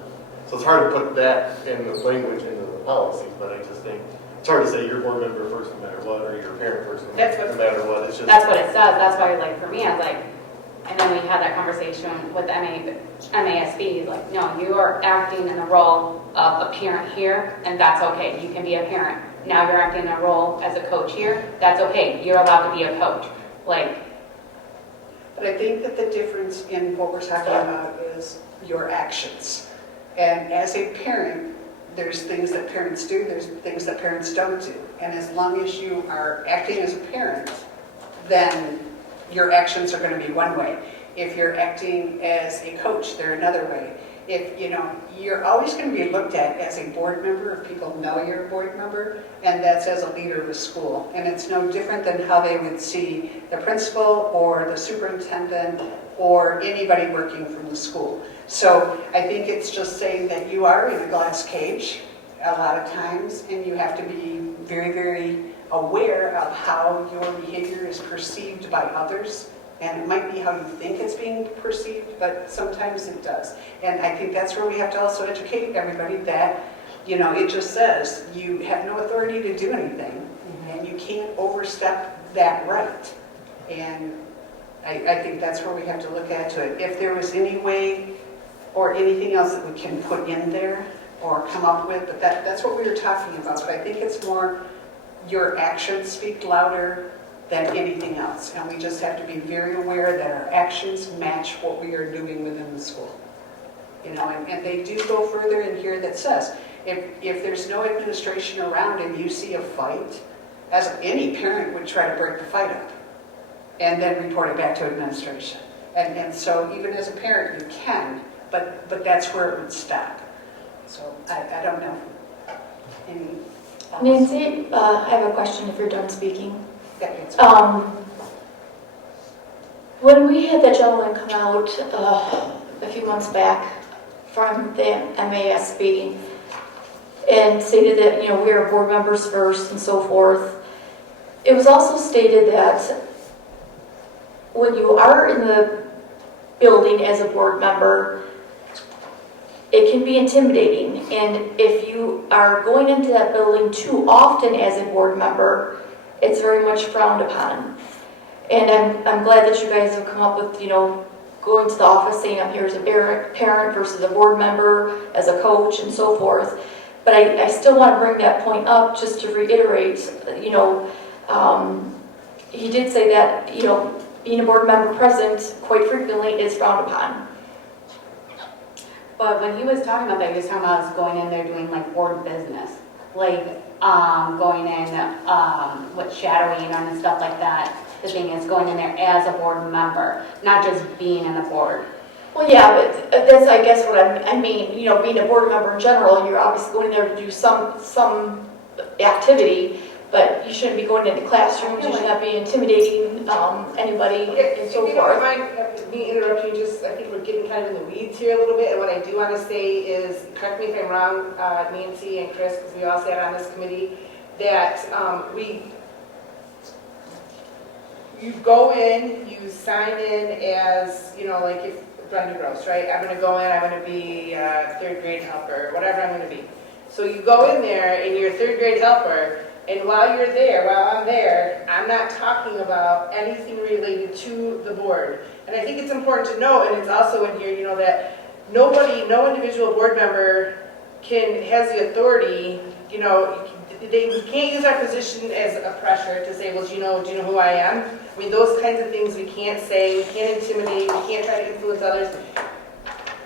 so it's hard to put that in the language into the policy, but I just think, it's hard to say you're a board member first no matter what, or you're a parent first no matter what. It's just. That's what it says, that's why, like, for me, I was like, and then we had that conversation with MASB, like, no, you are acting in the role of a parent here, and that's okay, you can be a parent. Now you're acting in a role as a coach here, that's okay, you're allowed to be a coach. Like, But I think that the difference in what we're talking about is your actions. And as a parent, there's things that parents do, there's things that parents don't do. And as long as you are acting as a parent, then your actions are going to be one way. If you're acting as a coach, they're another way. If, you know, you're always going to be looked at as a board member if people know you're a board member, and that's as a leader of a school. And it's no different than how they would see the principal or the superintendent or anybody working from the school. So I think it's just saying that you are in a glass cage a lot of times, and you have to be very, very aware of how your behavior is perceived by others. And it might be how you think it's being perceived, but sometimes it does. And I think that's where we have to also educate everybody that, you know, it just says you have no authority to do anything, and you can't overstep that right. And I think that's where we have to look at to it. If there was any way or anything else that we can put in there or come up with, but that's what we were talking about. But I think it's more your actions speak louder than anything else. And we just have to be very aware that our actions match what we are doing within the school. You know, and they do go further in here that says, if there's no administration around and you see a fight, as any parent would try to break the fight up and then report it back to administration. And so even as a parent, you can, but that's where it would stop. So I don't know. Any thoughts? Nancy, I have a question if you're done speaking. Yeah, When we had that gentleman come out a few months back from the MASB and stated that, you know, we are board members first and so forth, it was also stated that when you are in the building as a board member, it can be intimidating. And if you are going into that building too often as a board member, it's very much frowned upon. And I'm glad that you guys have come up with, you know, going to the office saying I'm here as a parent versus a board member, as a coach and so forth. But I still want to bring that point up just to reiterate, you know, he did say that, you know, being a board member present quite frequently is frowned upon. but when he was talking about that, he was talking about us going in there doing like board business. Like, going in, with shadowing and stuff like that. The thing is going in there as a board member, not just being in the board. Well, yeah, but that's, I guess, what I mean. You know, being a board member in general, you're obviously going there to do some activity, but you shouldn't be going into classrooms. You should not be intimidating anybody and so If you don't forth. mind me interrupting, just, I think we're getting kind of in the weeds here a little bit, and what I do want to say is, correct me if I'm wrong, Nancy and Chris, because we all sat on this committee, that you go in, you sign in as, like if Brenda Gross, right? I'm going to go in, I'm going to be a third grade helper, whatever I'm going to be. So you go in there and you're a third grade helper, and while I'm there, I'm not talking about anything related to the board. And I think it's important to note, and it's also in here, that no individual board member has the authority, they can't use our position as a pressure to say, well, do you know who I am? I mean, those kinds of things we can't say, we can't intimidate, we can't try to influence others.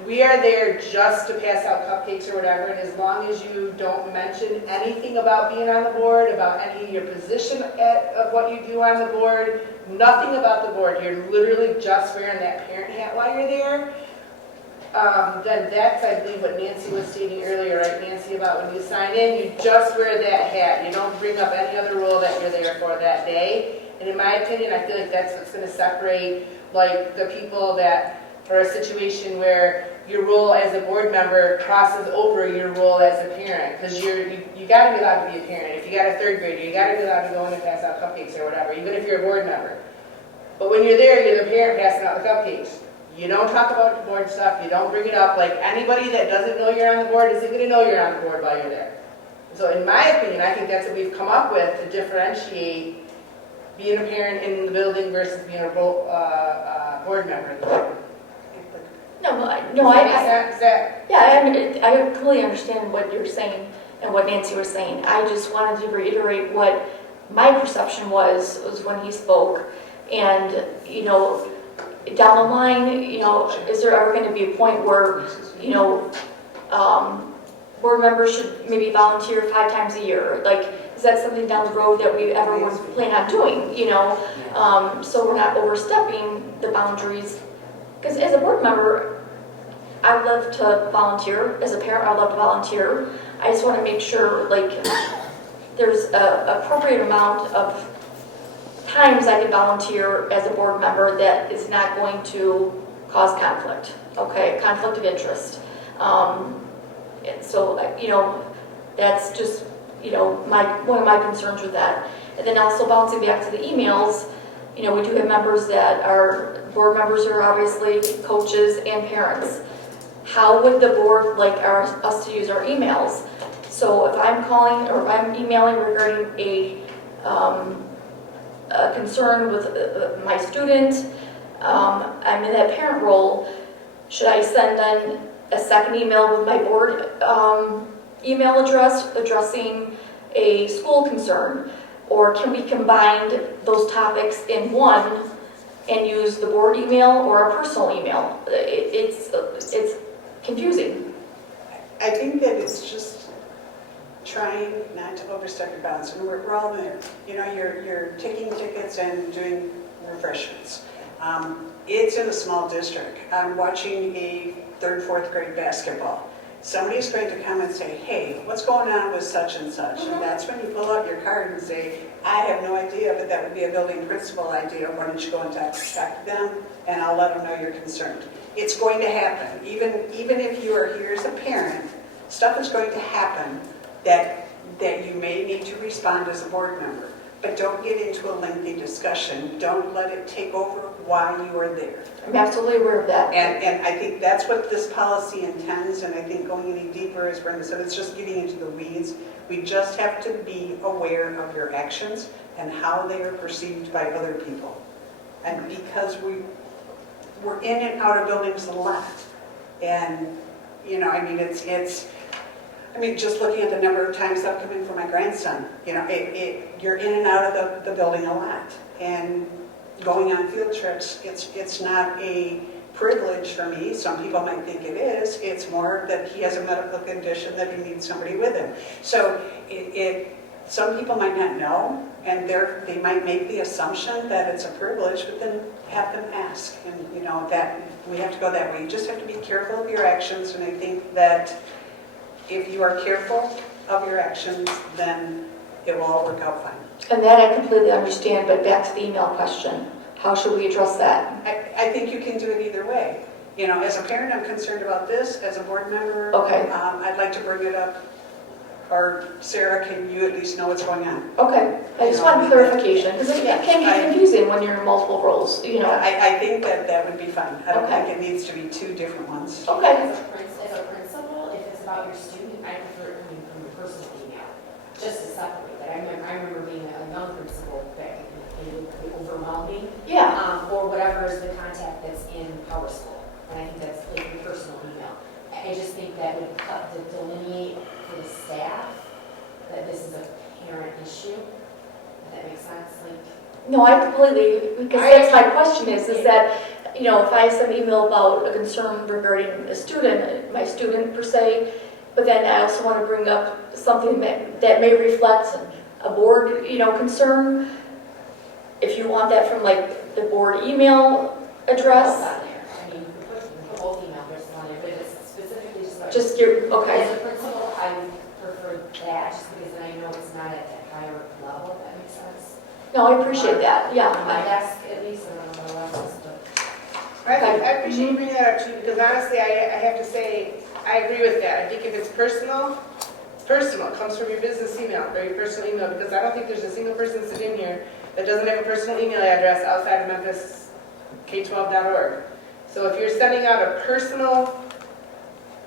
We are there just to pass out cupcakes or whatever, and as long as you don't mention anything about being on the board, about any of your position of what you do on the board, nothing about the board, you're literally just wearing that parent hat while you're there, then that's, I believe, what Nancy was stating earlier, right, Nancy, about when you sign in, you just wear that hat. You don't bring up any other role that you're there for that day. And in my opinion, I feel like that's what's going to separate, like, the people that are a situation where your role as a board member crosses over your role as a parent. Because you got to be allowed to be a parent. If you got a third grader, you got to be allowed to go in and pass out cupcakes or whatever, even if you're a board member. But when you're there, you're the parent passing out the cupcakes. You don't talk about the board stuff. You don't bring it up. Like, anybody that doesn't know you're on the board isn't going to know you're on the board while you're there. So in my opinion, I think that's what we've come up with to differentiate being a parent in the building versus being a board member in the building. I completely understand what you're saying and what Nancy was saying. I just wanted to reiterate what my perception was when he spoke. And, down the line, is there ever going to be a point where, board members should maybe volunteer 5 times a year? Like, is that something down the road that we ever would plan on doing, so we're not overstepping the boundaries? Because as a board member, I love to volunteer. As a parent, I love to volunteer. I just want to make sure, like, there's an appropriate amount of times I can volunteer as a board member that is not going to cause conflict, okay, conflict of interest. And so, that's just, one of my concerns with that. And then also bouncing back to the emails, we do have members that are, board members are obviously coaches and parents. How would the board like us to use our emails? So if I'm calling or if I'm emailing regarding a concern with my student, I'm in that parent role, should I send then a second email with my board email address addressing a school concern? Or can we combine those topics in one and use the board email or a personal email? It's confusing. I think that it's just trying not to overstep your bounds. And we're all there. You're taking tickets and doing refreshments. It's in a small district. I'm watching a 3rd, 4th grade basketball. Somebody's going to come and say, hey, what's going on with such and such? And that's when you pull out your card and say, I have no idea, but that would be a building principal idea. Why don't you go and talk to them, and I'll let them know you're concerned. It's going to happen. Even if you are here as a parent, stuff is going to happen that you may need to respond as a board member. But don't get into a lengthy discussion. Don't let it take over why you are there. I'm absolutely aware of that. And I think that's what this policy intends, and I think going any deeper, as Brenda said, it's just getting into the weeds. We just have to be aware of your actions and how they are perceived by other people. And because we're in and out of buildings a lot. And, just looking at the number of times I've come in for my grandson, you're in and out of the building a lot. And going on field trips, it's not a privilege for me. Some people might think it is. It's more that he has a medical condition that he needs somebody with him. So some people might not know, and they might make the assumption that it's a privilege, but then have them ask. And that we have to go that way. You just have to be careful of your actions, and I think that if you are careful of your actions, then it will all work out fine. And that I completely understand, but back to the email question. How should we address that? I think you can do it either way. As a parent, I'm concerned about this. As a board member, Okay. I'd like to bring it up or Sarah, can you at least know what's going on? Okay, I just wanted clarification, because it can I- get confusing when you're in multiple roles, you know. I think that would be fine. I don't Okay. think it needs to be two different ones. Okay, As a principal, if it's about your student, I prefer it coming from your personal email, just to separate that. I remember being a young principal back in, it would be overwhelming, yeah, or whatever is the contact that's in Power School. And I think that's like your personal email. I just think that would delineate for the staff that this is a parent issue. If that makes sense, like. no, I completely, because that's my question is that, you know, if I send an email about a concern regarding a student, my student per se, but then I also want to bring up something that may reflect a board, you know, concern, if you want that from like the board email Both address, on there. I mean, you can put both email addresses on there, but it's specifically just about. just your, okay. As a principal, I would prefer that, just because then I know it's not at that higher level, if that makes sense. No, I appreciate that, yeah. On my desk, at least, I don't know what else, but. I appreciate you bringing that up too, because honestly, I have to say, I agree with that. I think if it's personal, it comes from your business email, or your personal email, because I don't think there's a single person sitting here that doesn't have a personal email address outside of Memphis K12.org. So if you're sending out a personal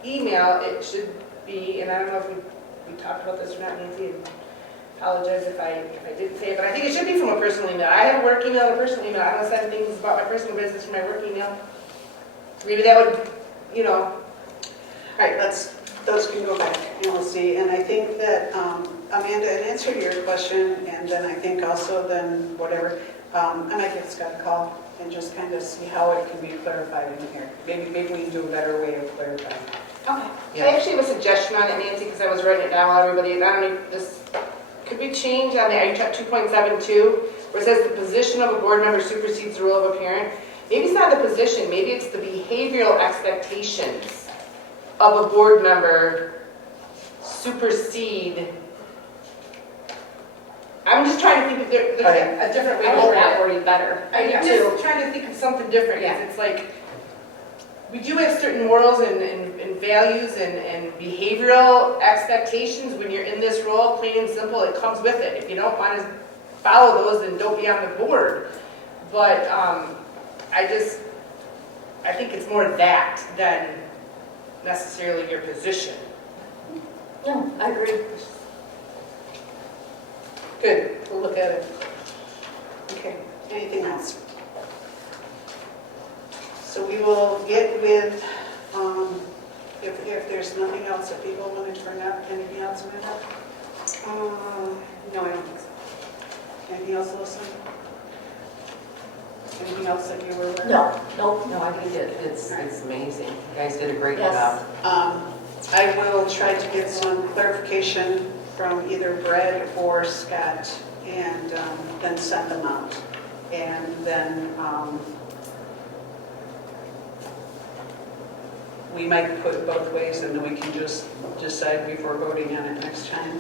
email, it should be, and I don't know if we talked about this or not, Nancy, apologize if I didn't say it, but I think it should be from a personal email. I have a work email and a personal email. I don't send things about my personal business from my work email. Maybe that would, you know. All right, those can go back and we'll see. And I think that, Amanda, in answer to your question, and then I think also then whatever, I might give Scott a call and just kind of see how it can be clarified in here. Maybe we can do a better way of clarifying. Okay. Yeah. I actually have a suggestion on it, Nancy, because I was writing it down while everybody, I don't know, this could be changed on the 2.72, where it says the position of a board member supersedes the role of a parent. Maybe it's not the position, maybe it's the behavioral expectations of a board member supersede. I'm just trying to think if there's a different way I to like word that it. wording better. I'm I do just too. trying to think of something different, Yeah. because it's like, we do have certain morals and values and behavioral expectations when you're in this role, plain and simple, it comes with it. If you don't want to follow those, then don't be on the board. But I think it's more that than necessarily your position. No, I agree. Good, we'll look at it. Okay, anything else? So we will get with, if there's nothing else that people wanted to bring up, anything else, Amanda? No, I don't think so. Anything else, Alyssa? Anything else that you were aware of? No, nope. No, I think it's amazing. You guys did a great Yes. job. I will try to get some clarification from either Brad or Scott and then send them out. And then we might put it both ways and then we can just decide before voting on it next time.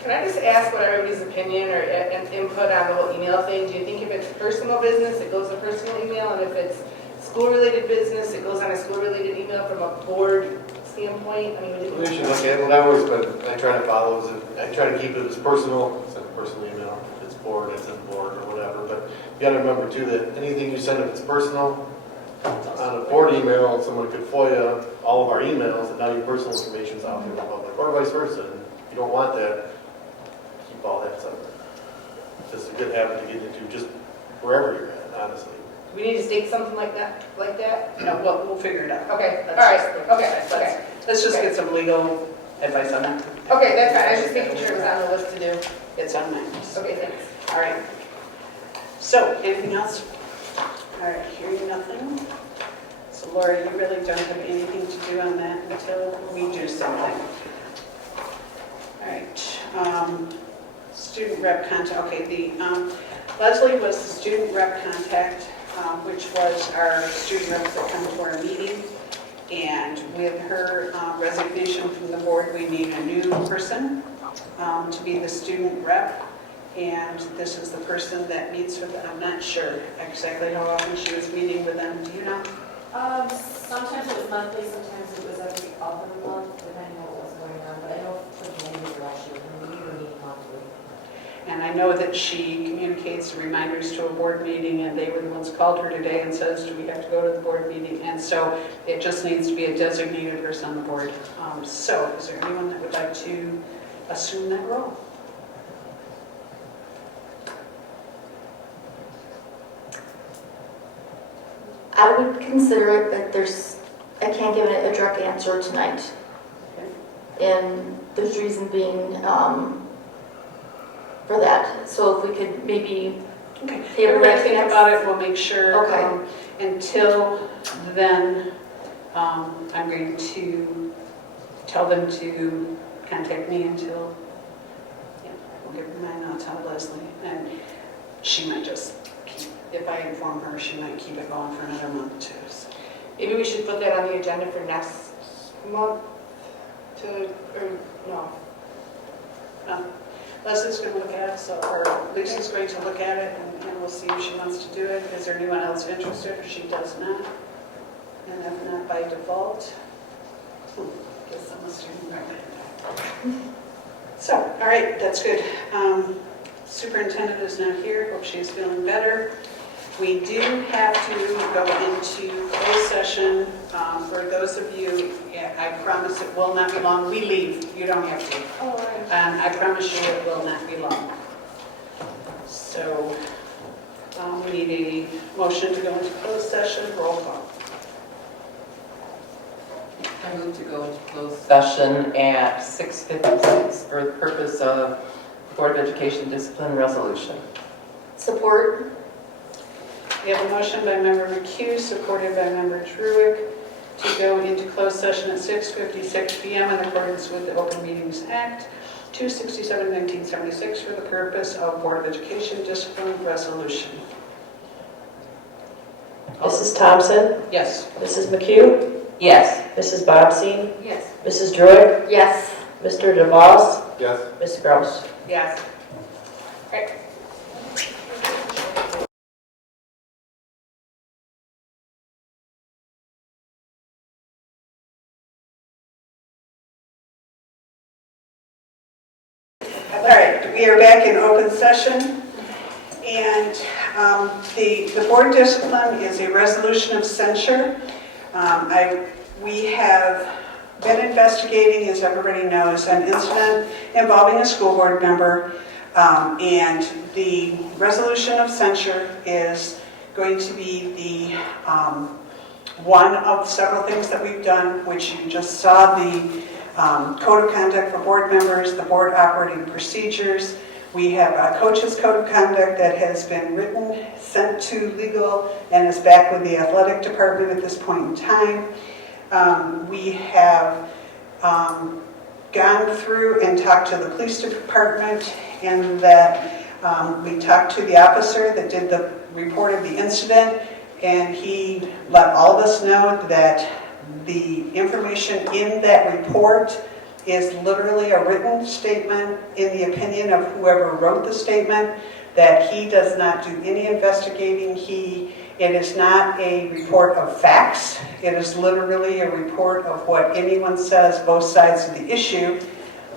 Can I just ask what everybody's opinion or input on the whole email thing? Do you think if it's personal business, it goes to personal email, and if it's school-related business, it goes on a school-related email from a board standpoint? I mean, Well, you should look at what I've always been, I try to follow, I try to keep it as personal, send a personal email. If it's board, it's in board or whatever. But you gotta remember too that anything you send, if it's personal, on a board email, someone could FOIA all of our emails, and now your personal information's out there in the public, or vice versa. And if you don't want that, keep all that separate. It's just a good habit to get into, just wherever you're at, honestly. We need to state something like that? No, we'll figure it out. Okay, all That's right, just the- okay. Let's just get some legal advice on that. Okay, that's fine, I was just making sure it was on the list to do. It's on mine. Okay, thanks. All right. So, anything else? All right, hearing nothing. So Laura, you really don't have anything to do on that until we do something. All right. Student rep contact, okay, Leslie was the student rep contact, which was our student reps that come to our meeting. And with her resignation from the board, we need a new person to be the student rep. And this is the person that meets with them. I'm not sure exactly how often she was meeting with them. Do you know? Sometimes it was monthly, sometimes it was every other month, depending on what was know that she communicates reminders to a board meeting, and they were the ones called her today and says, do we have to go to the board meeting? And so it just needs to be a designated person on the board. So is there anyone that would like to assume that role? I would consider it, but I can't give it a direct answer tonight. And there's reason being for that. So if we could maybe Okay, table everybody that think next- about it, we'll make sure. Okay. Until then, I'm going to tell them to contact me until, yeah, we'll give them mine, I'll tell Leslie. And she might just keep, if I inform her, she might keep it going for another month too. So. Maybe we should put that on the agenda for next month no. Leslie's going to look at it, so, or Lucy's going to look at it, and we'll see if she wants to do it. Is there anyone else interested, or she does not? And if not, by default, guess I'm a student right. So, all right, that's good. Superintendent is not here. Hope she's feeling better. We do have to go into closed session. For those of you, I promise it will not be long. We leave. You don't have to. I promise you it will not be long. So we need a motion to go into closed session. Roll call. I move to go into closed session at 6:56 for the purpose of Board of Education discipline resolution. Support. We have a motion by Member McHugh, supported by Member Truick, to go into closed session at 6:56 p.m. in accordance with the Open Meetings Act 267/1976 for the purpose of Board of Education discipline resolution. Mrs. Thompson, Yes. Mrs. McHugh, Yes. Mrs. Bobbsey, Yes. Mrs. Druick, Yes. Mr. DeVos, Yes. Ms. Gross. Yes. Right. All right, we are back in open session, and the board discipline is a resolution of censure. We have been investigating, as everybody knows, an incident involving a school board member, and the resolution of censure is going to be the one of several things that we've done, which you just saw, the code of conduct for board members, the board operating procedures. We have a coach's code of conduct that has been written, sent to legal, and is back with the athletic department at this point in time. We have gone through and talked to the police department, and that we talked to the officer that did the report of the incident, and he let all of us know that the information in that report is literally a written statement in the opinion of whoever wrote the statement, that he does not do any investigating. It is not a report of facts. It is literally a report of what anyone says, both sides of the issue,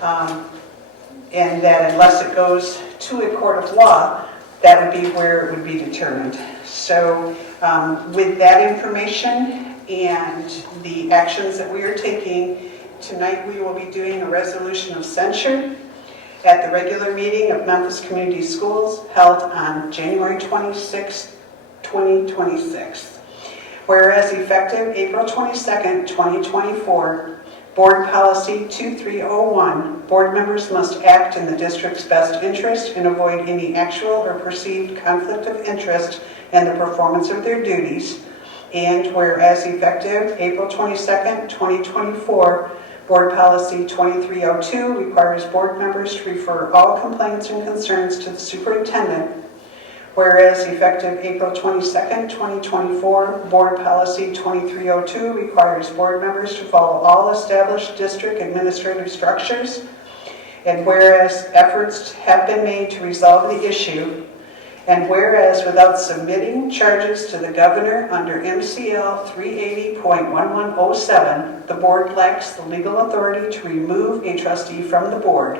and that unless it goes to a court of law, that would be where it would be determined. So with that information and the actions that we are taking, tonight we will be doing a resolution of censure at the regular meeting of Memphis Community Schools held on January 26, 2026. Whereas effective April 22nd, 2024, Board Policy 2301, board members must act in the district's best interest and avoid any actual or perceived conflict of interest in the performance of their duties. And whereas effective April 22nd, 2024, Board Policy 2302 requires board members to refer all complaints and concerns to the superintendent. Whereas effective April 22nd, 2024, Board Policy 2302 requires board members to follow all established district administrative structures. And whereas efforts have been made to resolve the issue, and whereas without submitting charges to the governor under MCL 380.1107, the board lacks the legal authority to remove a trustee from the board.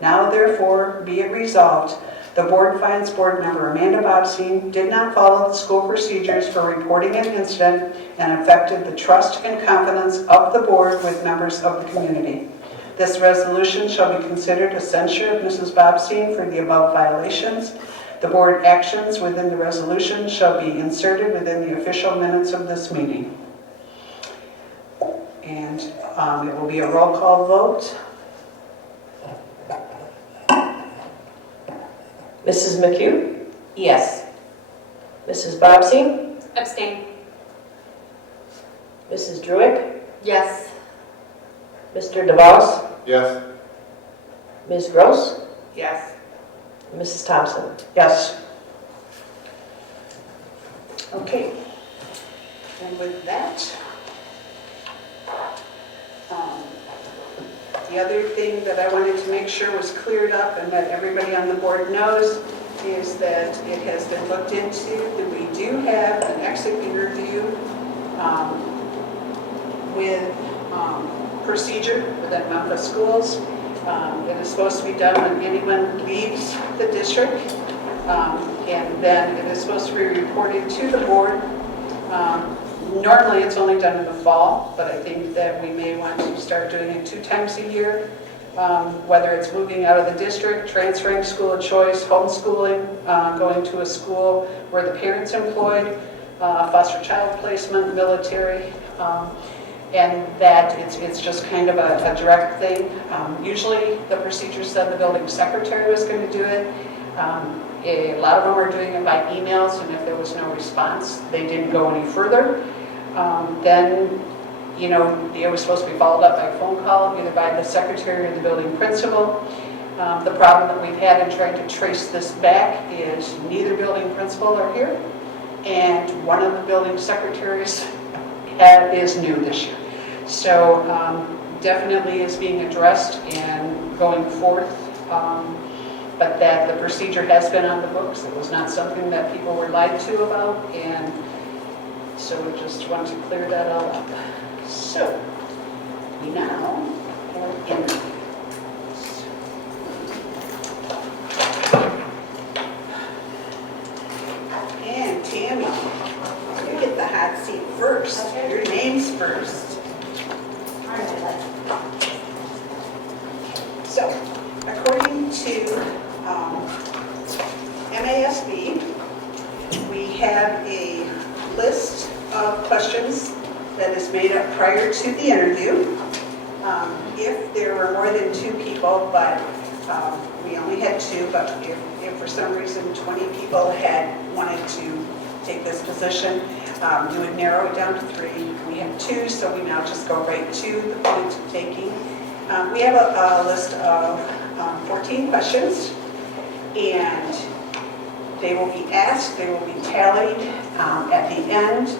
Now therefore be it resolved The board finds board member Amanda Bobstein did not follow the school procedures for reporting an incident and affected the trust and confidence of the board with members of the community. This resolution shall be considered a censure of Mrs. Bobstein for the above violations. The board actions within the resolution shall be inserted within the official minutes of this meeting. And it will be a roll call vote. Mrs. McHugh? Yes. Mrs. Bobbsey? Abstain. Mrs. Druick? Yes. Mr. DeVos? Yes. Ms. Gross? Yes. Mrs. Thompson? Yes. Okay. And with that, the other thing that I wanted to make sure was cleared up and that everybody on the board knows is that it has been looked into, that we do have an exit interview with procedure within Memphis schools. It is supposed to be done when anyone leaves the district, and then it is supposed to be reported to the board. Normally, it's only done in the fall, but I think that we may want to start doing it 2 times a year, whether it's moving out of the district, transferring school of choice, homeschooling, going to a school where the parent's employed, foster child placement, military, and that it's just kind of a direct thing. Usually, the procedure said the building secretary was going to do it. A lot of them are doing it by emails, and if there was no response, they didn't go any further. Then, you know, it was supposed to be followed up by a phone call, either by the secretary or the building principal. The problem that we've had in trying to trace this back is neither building principal are here, and one of the building secretaries is new this year. So definitely is being addressed and going forth. But that the procedure has been on the books. It was not something that people were lied to about, and so we just want to clear that all up. So, we now have interviews. And Tammy, you get the hot seat first. Okay. Your name's first. So, according to MASB, we have a list of questions that is made up prior to the interview. If there were more than 2 people, but we only had 2, but if for some reason 20 people had wanted to take this position, you would narrow it down to 3. We have 2, so we now just go right to the point of taking. We have a list of 14 questions, and they will be asked, they will be tallied. At the end,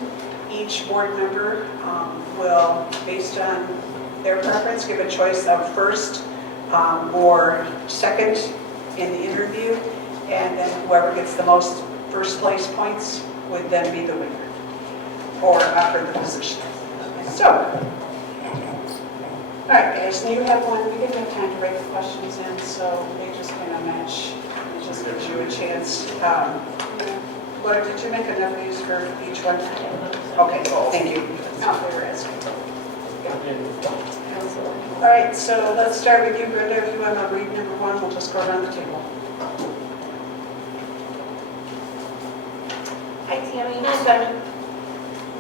each board member will, based on their preference, give a choice of first or second in the interview, and then whoever gets the most first place points would then be the winner or offer the position. So, all right, guys, and you have one. We didn't have time to write the questions in, so they just kind of match. It just gives you a chance. Laura, did you make enough of these for each one? Okay, thank you. Oh, they were asking. All right, so let's start with you, Brenda. If you want to read number 1, we'll just go around the table. Hi, Tammy. Hi, Simon.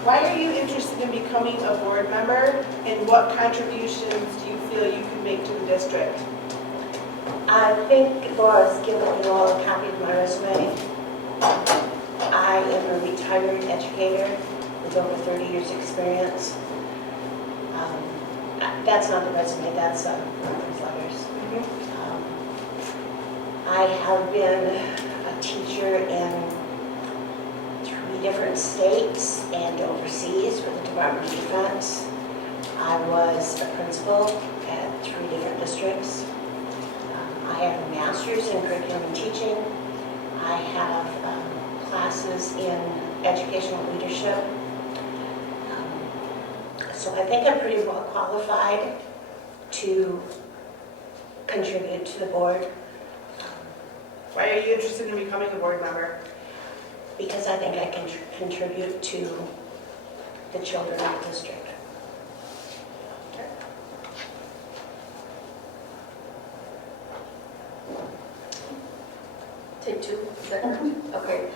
Why are you interested in becoming a board member, and what contributions do you feel you can make to the district? I think Laura's given you all a copy of my resume. I am a retired educator with over 30 years' experience. That's not the resume, that's reference letters. I have been a teacher in 3 different states and overseas with the Department of Defense. I was a principal at 3 different districts. I have a master's in curriculum and teaching. I have classes in educational leadership. So I think I'm pretty well qualified to contribute to the board. Why are you interested in becoming a board member? because I think I can contribute to the children of the district. Take two, is that correct? Okay.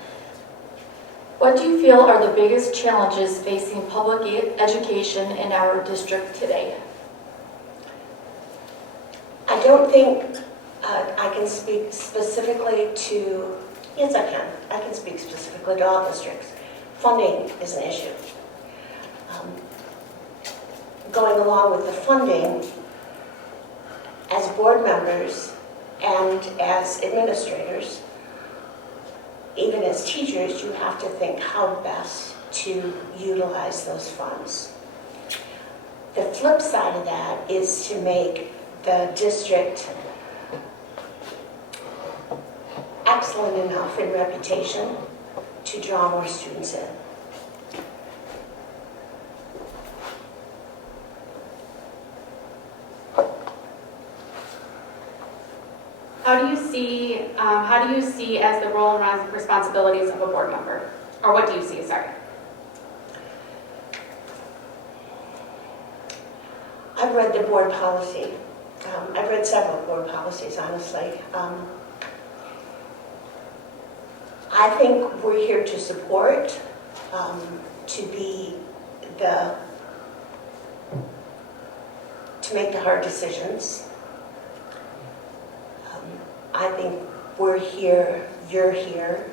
What do you feel are the biggest challenges facing public education in our district today? I don't think I can speak specifically to, yes I can. I can speak specifically to all districts. Funding is an issue. Going along with the funding, as board members and as administrators, even as teachers, you have to think how best to utilize those funds. The flip side of that is to make the district excellent enough in reputation to draw more students in. How do you see as the role and responsibilities of a board member? Or what do you see, sorry? I've read the board policy. I've read several board policies, honestly. I think we're here to support, to make the hard decisions. I think we're here, you're here,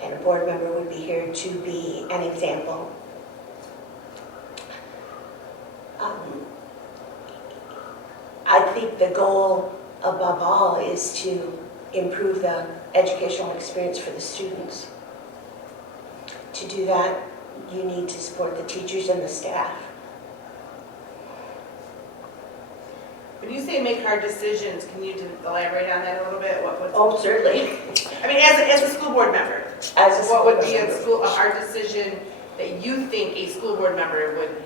and a board member would be here to be an example. I think the goal above all is to improve the educational experience for the students. To do that, you need to support the teachers and the staff. When you say make hard decisions, can you elaborate on that a little bit? Oh, certainly. I mean, as a school board member, As a what would school be member. a hard decision that you think a school board member would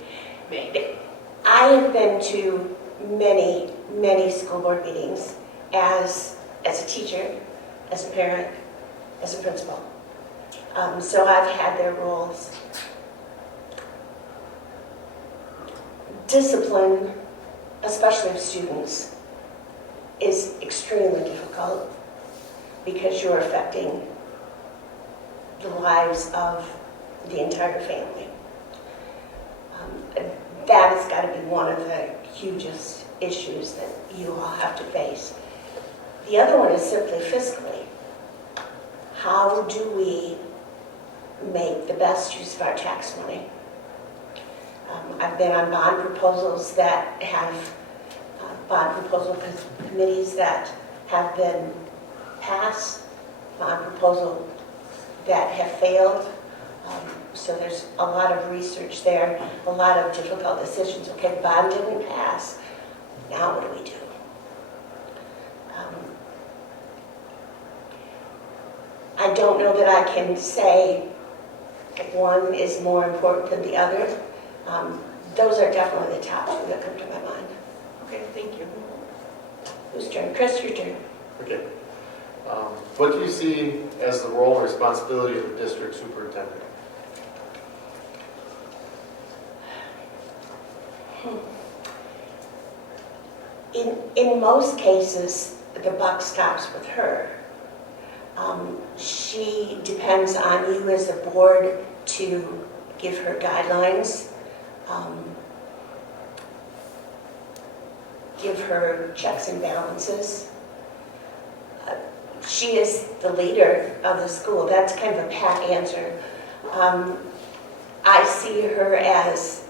make? I have been to many, many school board meetings as a teacher, as a parent, as a principal. So I've had their roles. Discipline, especially of students, is extremely difficult because you're affecting the lives of the entire family. That has got to be one of the hugest issues that you all have to face. The other one is simply fiscally. How do we make the best use of our tax money? I've been on bond proposals that have, bond proposal committees that have been passed, bond proposal that have failed. So there's a lot of research there, a lot of difficult decisions. Okay, the bond didn't pass. Now what do we do? I don't know that I can say one is more important than the other. Those are definitely the top two that come to my mind. Okay, thank you. Whose turn? Chris, your turn. Okay. What do you see as the role and responsibility of the district superintendent? In most cases, the buck stops with her. She depends on you as a board to give her guidelines, give her checks and balances. She is the leader of the school. That's kind of a pat answer. I see her as,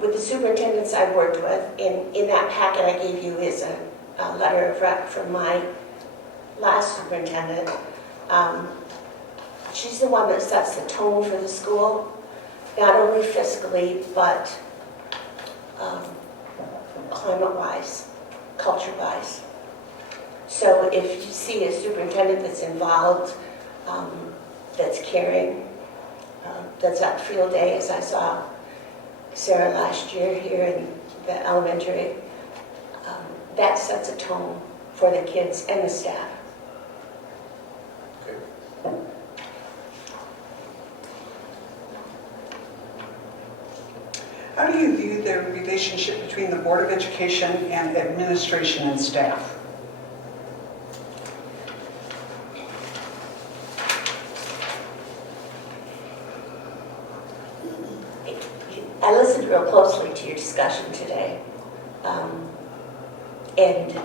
with the superintendents I've worked with, in that packet I gave you is a letter of rep from my last superintendent. She's the one that sets the tone for the school, not only fiscally, but climate-wise, culture-wise. So if you see a superintendent that's involved, that's caring, that's at field day, as I saw Sarah last year here in the elementary, that sets a tone for the kids and the staff. the relationship between the Board of Education and administration and staff. I listened real closely to your discussion today, and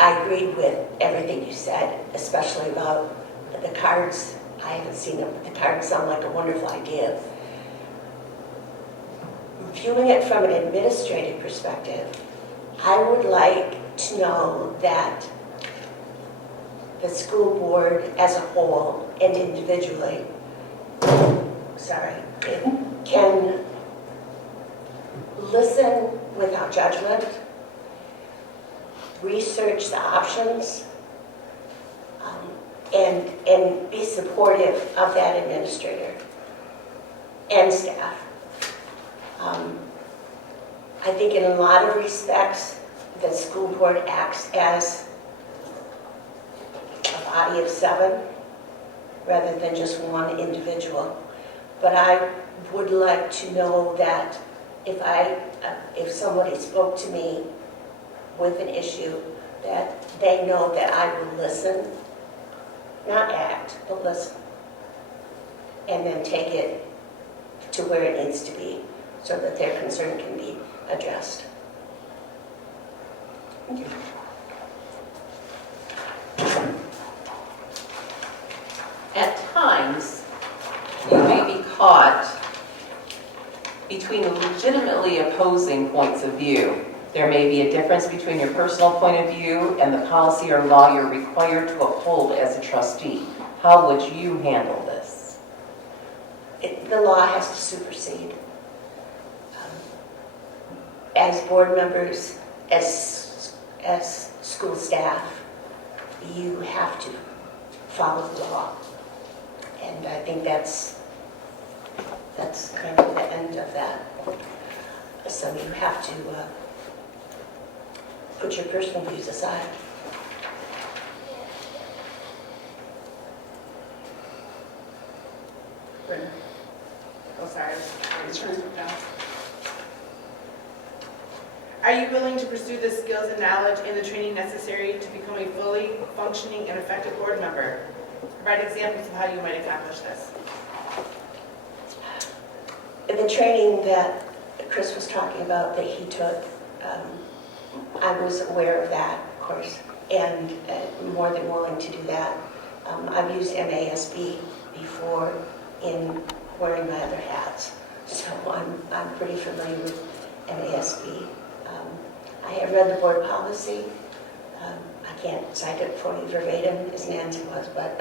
I agreed with everything you said, especially about the cards. I haven't seen them, but the cards sound like a wonderful idea. Viewing it from an administrative perspective, I would like to know that the school board as a whole and individually, can listen without judgment, research the options, and be supportive of that administrator and staff. I think in a lot of respects, the school board acts as a body of 7 rather than just one individual. But I would like to know that if somebody spoke to me with an issue, that they know that I will listen, not act, but listen, and then take it to where it needs to be so that their concern can be addressed. Thank you. At times, you may be caught between legitimately opposing points of view. There may be a difference between your personal point of view and the policy or law you're required to uphold as a trustee. How would you handle this? The law has to supersede. As board members, as school staff, you have to follow the law. And I think that's kind of the end of that. So you have to put your personal views aside. Brittany. Oh, sorry. It's right. Are you willing to pursue the skills and knowledge and the training necessary to become a fully functioning and effective board member? Provide examples of how you might accomplish this. In the training that Chris was talking about that he took, I was aware of that, of course, and more than willing to do that. I've used MASB before in wearing my other hats, so I'm pretty familiar with MASB. I have read the board policy. I can't cite it for you verbatim as Nancy was, but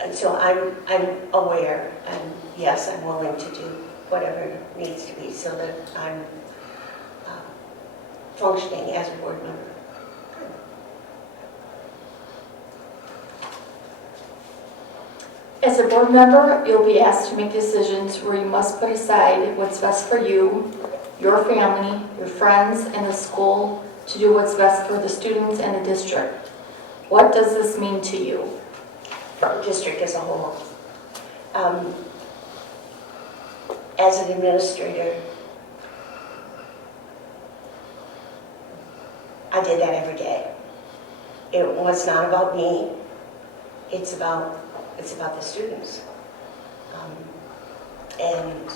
and so I'm aware, and yes, I'm willing to do whatever needs to be so that I'm functioning as a board member. As a board member, you'll be asked to make decisions where you must put aside what's best for you, your family, your friends, and the school to do what's best for the students and the district. What does this mean to you? The district as a whole. As an administrator, I did that every day. It was not about me. It's about the students. And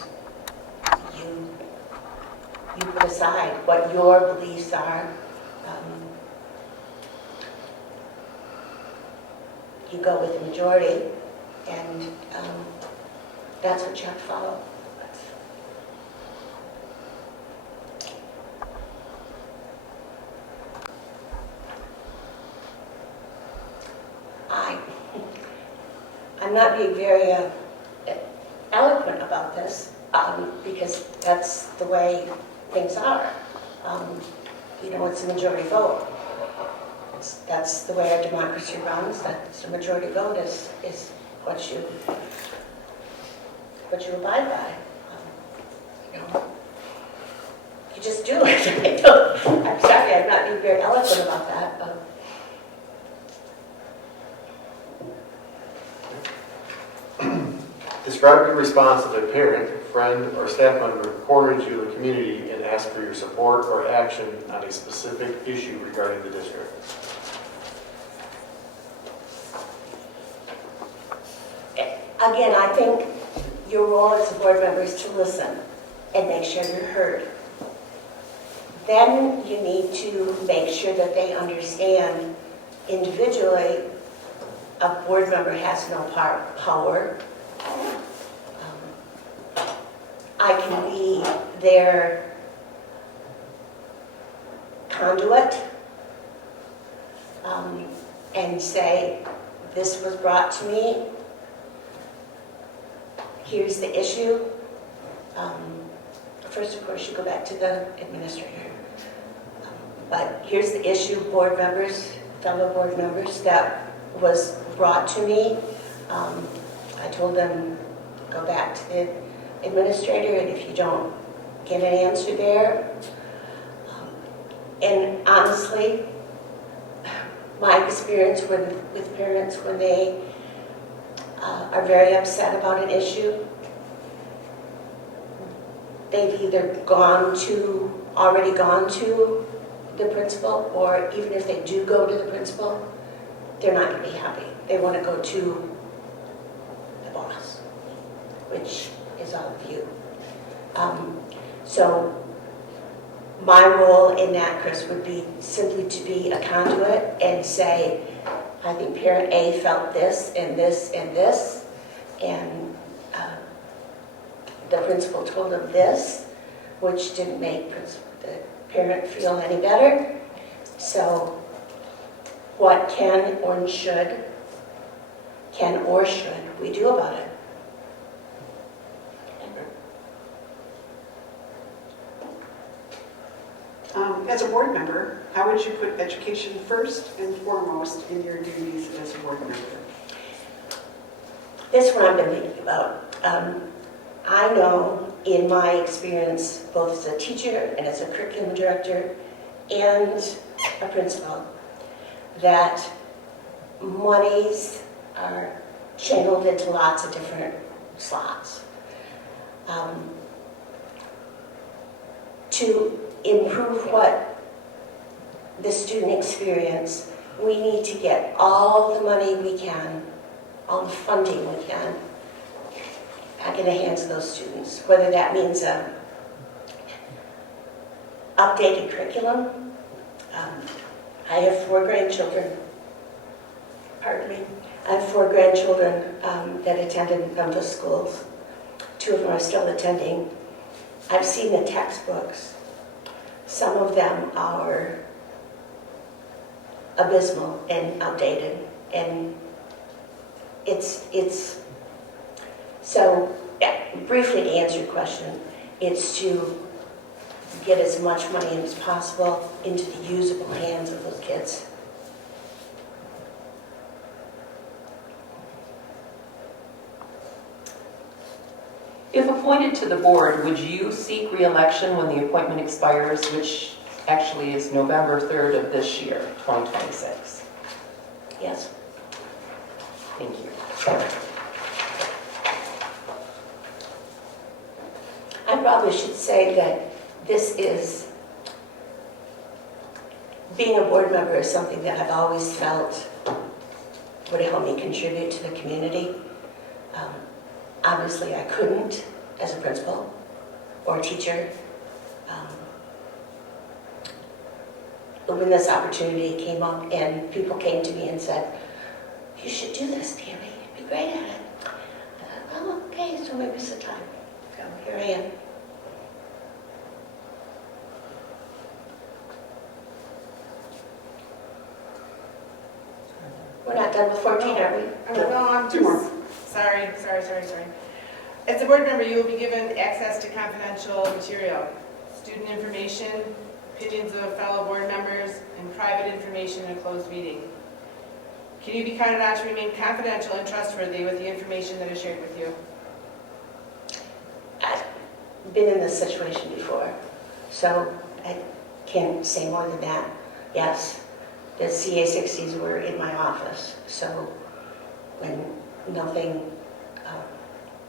you put aside what your beliefs are. You go with the majority, and that's what you have to follow. I'm not being very eloquent about this because that's the way things are. It's a majority vote. That's the way our democracy runs. That's the majority vote is what you abide by. You just do it. I'm sorry, I'm not being very eloquent about that. But This Describe your response if a parent, friend, or staff member cornered you in the community and asked for your support or action on a specific issue regarding the district. Again, I think your role as a board member is to listen and make sure you're heard. Then you need to make sure that they understand individually a board member has no power. I can be their conduit and say, this was brought to me. Here's the issue. First, of course, you go back to the administrator. But here's the issue, board members, fellow board members, that was brought to me. I told them, go back to the administrator, and if you don't get an answer there. And honestly, my experience with parents when they are very upset about an issue, they've either already gone to the principal, or even if they do go to the principal, they're not going to be happy. They want to go to the boss, which is all of you. So my role in that, Chris, would be simply to be a conduit and say, I think parent A felt this and this and this, and the principal told them this, which didn't make the parent feel any better. So what can or should we do about it? As a board member, how would you put education first and foremost in your duties as a board member? This one I've been thinking about. I know in my experience, both as a teacher and as a curriculum director and a principal, that monies are channeled into lots of different slots. To improve what the student experience, we need to get all the money we can, all the funding we can, back in the hands of those students, whether that means a updated curriculum. I have 4 grandchildren, pardon me, I have 4 grandchildren that attended Memphis schools. 2 of them are still attending. I've seen the textbooks. Some of them are abysmal and outdated, and it's so, briefly to answer your question, it's to get as much money as possible into the usable hands of those kids. If appointed to the board, would you seek re-election when the appointment expires, which actually is November 3rd of this year, 2026? Yes. Thank you. I probably should say that being a board member is something that I've always felt would help me contribute to the community. Obviously, I couldn't as a principal or teacher. When this opportunity came up and people came to me and said, you should do this, Tammy, you'd be great at it. I thought, oh, okay, so maybe it's the time. So here I am. We're not done with 14, are we? No, I'm 2 more. Sorry. As a board member, you will be given access to confidential material, student information, opinions of fellow board members, and private information in a closed meeting. Can you be counted on to remain confidential and trustworthy with the information that is shared with you? I've been in this situation before, so I can't say more than that. Yes, the CA60s were in my office, so when nothing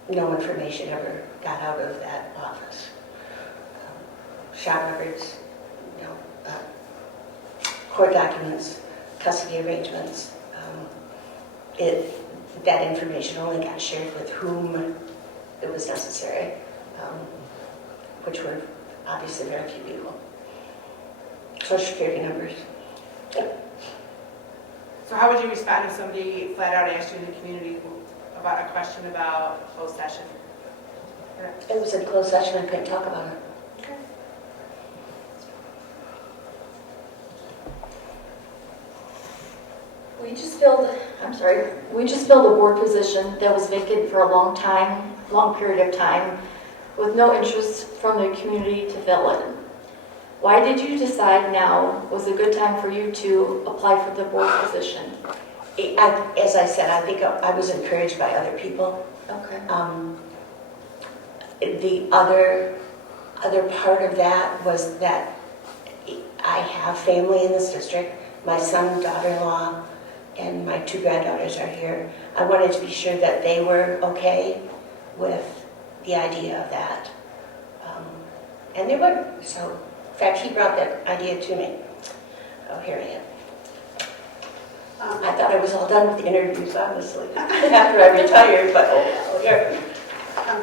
no information ever got out of that office. Shop records, court documents, custody arrangements. That information only got shared with whom it was necessary, which were obviously very few people. Social security numbers. So how would you respond if somebody flat out asked you in the community about a question about closed session? It was a closed session, I couldn't talk about it. We just filled a board position that was vacant for a long period of time, with no interest from the community to fill it. Why did you decide now was a good time for you to apply for the board position? As I said, I think I was encouraged by other people. Okay. The other part of that was that I have family in this district. My son, daughter-in-law, and my 2 granddaughters are here. I wanted to be sure that they were okay with the idea of that. And they were. So, in fact, he brought that idea to me. Oh, here I am. I thought I was all done with the interviews, honestly, after I retired, but oh, here.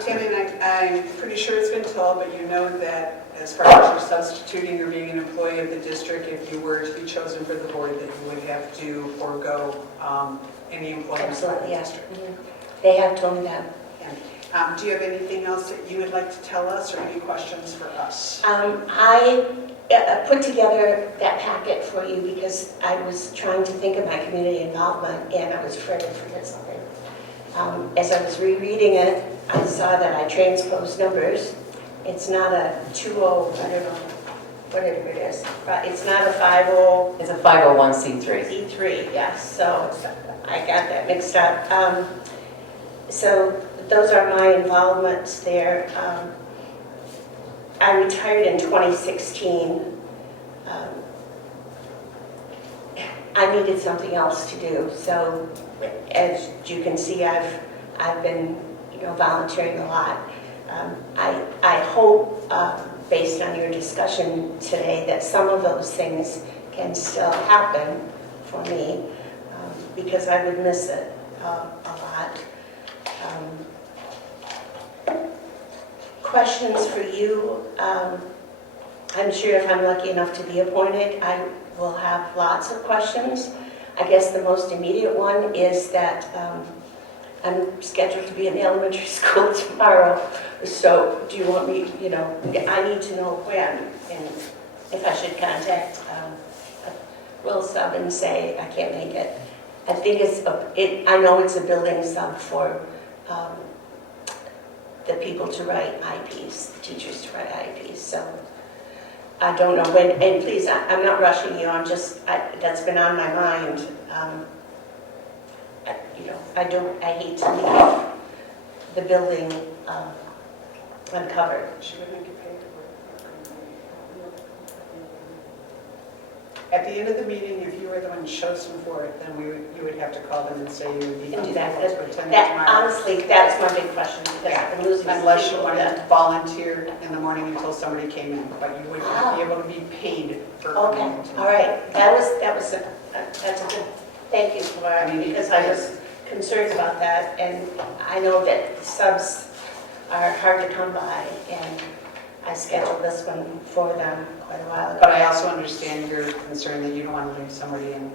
Tammy, and I'm pretty sure it's been told, but you know that as far as your substituting or being an employee of the district, if you were to be chosen for the board, that you would have to forego any employment by the Absolutely, yes. district. They have told me that. Do you have anything else that you would like to tell us, or any questions for us? I put together that packet for you because I was trying to think of my community involvement and I was afraid I'd forget something. As I was rereading it, I saw that I transposed numbers. It's not a 20, I don't know, whatever it is. It's not a 50. It's a 501c3. C3, yes, so I got that mixed up. So those are my involvements there. I retired in 2016. I needed something else to do, so as you can see, I've been volunteering a lot. I hope, based on your discussion today, that some of those things can still happen for me, because I would miss it a lot. Questions for you. I'm sure if I'm lucky enough to be appointed, I will have lots of questions. I guess the most immediate one is that I'm scheduled to be in the elementary school tomorrow. So do you want me, I need to know when, and if I should contact Will Sub and say I can't make it. I think I know it's a building sub for the people to write IEPs, the teachers to write IEPs. So I don't know when, and please, I'm not rushing you, that's been on my mind. I hate to leave the building uncovered. She would make you pay for it. At the end of the meeting, if you were the one chosen for it, then you would have to call them and say you would be And do that. able to attend That tomorrow. honestly, that's my big question, because I've been losing Unless you people wanted that- to volunteer in the morning until somebody came in, but you would not be able to be paid for Okay, coming in. all right. That's a good, thank you for that, because I was concerned about that, and I know that subs are hard to come by, and I scheduled this one for them quite a while ago. But I also understand your concern that you don't want to leave somebody in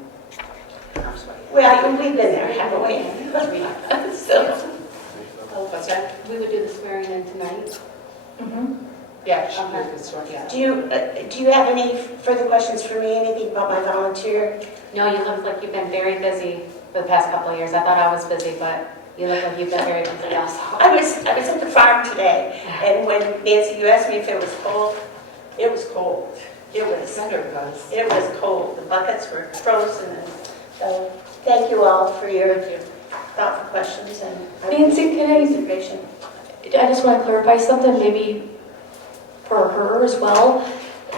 harm's way. Well, we've been there, haven't we? So, What's that? We would do the swearing in tonight. Yeah, she Okay. did this one, yeah. do you have any further questions for me? Anything about my volunteer? No, you look like you've been very busy for the past couple of years. I thought I was busy, but you look like you've been very busy also. I was at the farm today, and when Nancy, you asked me if it was cold, it was cold. It was cold. The buckets were frozen, and so thank you all for your thoughtful questions and Nancy, can I- consideration. I just want to clarify something, maybe for her as well.